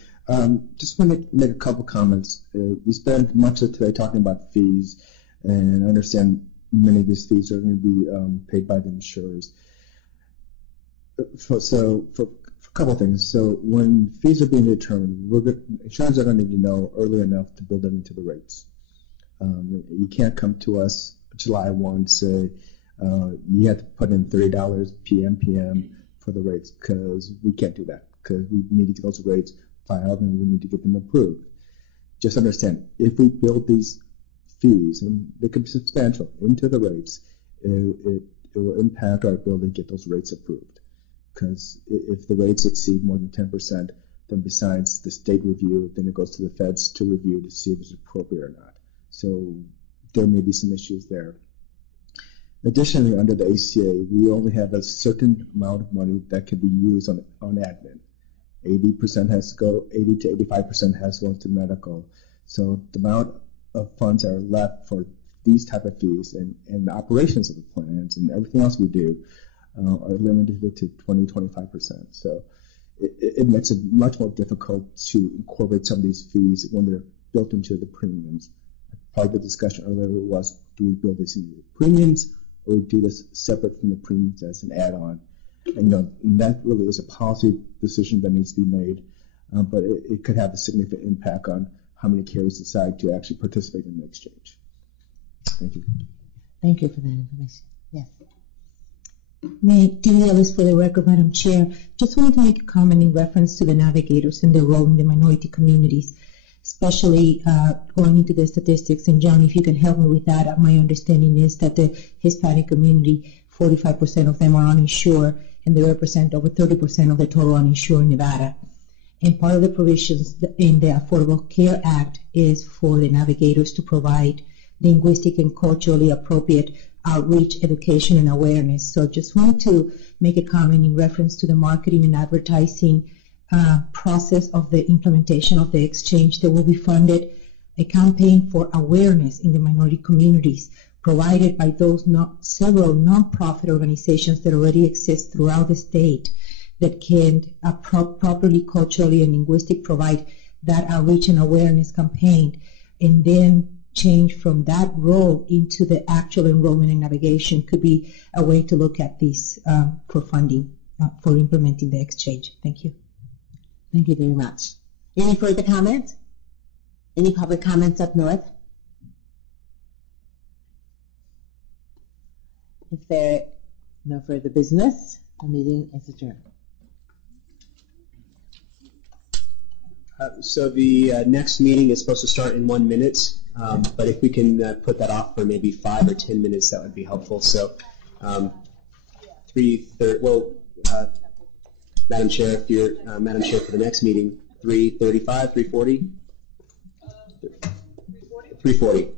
Just want to make a couple comments. We spent much of today talking about fees, and I understand many of these fees are going to be paid by the insurers. So for a couple of things. So when fees are being determined, insurers are going to need to know early enough to build it into the rates. You can't come to us July 1 and say you have to put in $30 PMPM for the rates, because we can't do that, because we need to get those rates filed and we need to get them approved. Just understand, if we build these fees, and they could be substantial, into the rates, it will impact our ability to get those rates approved. Because if the rates exceed more than 10%, then besides the state review, then it goes to the feds to review to see if it's appropriate or not. So there may be some issues there. Additionally, under the ACA, we only have a certain amount of money that can be used on admin. 80% has to go, 80 to 85% has gone to medical. So the amount of funds that are left for these type of fees and the operations of the plans and everything else we do are limited to 20-25%. So it makes it much more difficult to incorporate some of these fees when they're built into the premiums. Part of the discussion earlier was, do we build this into the premiums or do this separate from the premiums as an add-on? And, and that really is a policy decision that needs to be made, but it could have a significant impact on how many carriers decide to actually participate in the exchange. Thank you. Thank you for that information. Yes. Debbie Ellis for the record, Madam Chair. Just wanted to make a comment in reference to the navigators and their role in the minority communities, especially going into the statistics. And John, if you can help me with that, my understanding is that the Hispanic community, 45% of them are uninsured, and they represent over 30% of the total uninsured in Nevada. And part of the provisions in the Affordable Care Act is for the navigators to provide linguistic and culturally appropriate outreach, education, and awareness. So just wanted to make a comment in reference to the marketing and advertising process of the implementation of the exchange. There will be funded a campaign for awareness in the minority communities provided by those several nonprofit organizations that already exist throughout the state that can properly, culturally, and linguistic provide that outreach and awareness campaign, and then change from that role into the actual enrollment and navigation could be a way to look at this for funding for implementing the exchange. Thank you. Thank you very much. Any further comments? Any public comments up north? If there no further business, the meeting is adjourned. So the next meeting is supposed to start in 1 minute, but if we can put that off for maybe 5 or 10 minutes, that would be helpful. So 3:30. Well, Madam Chair, if you're Madam Chair for the next meeting, 3:35, 3:40, 3:40.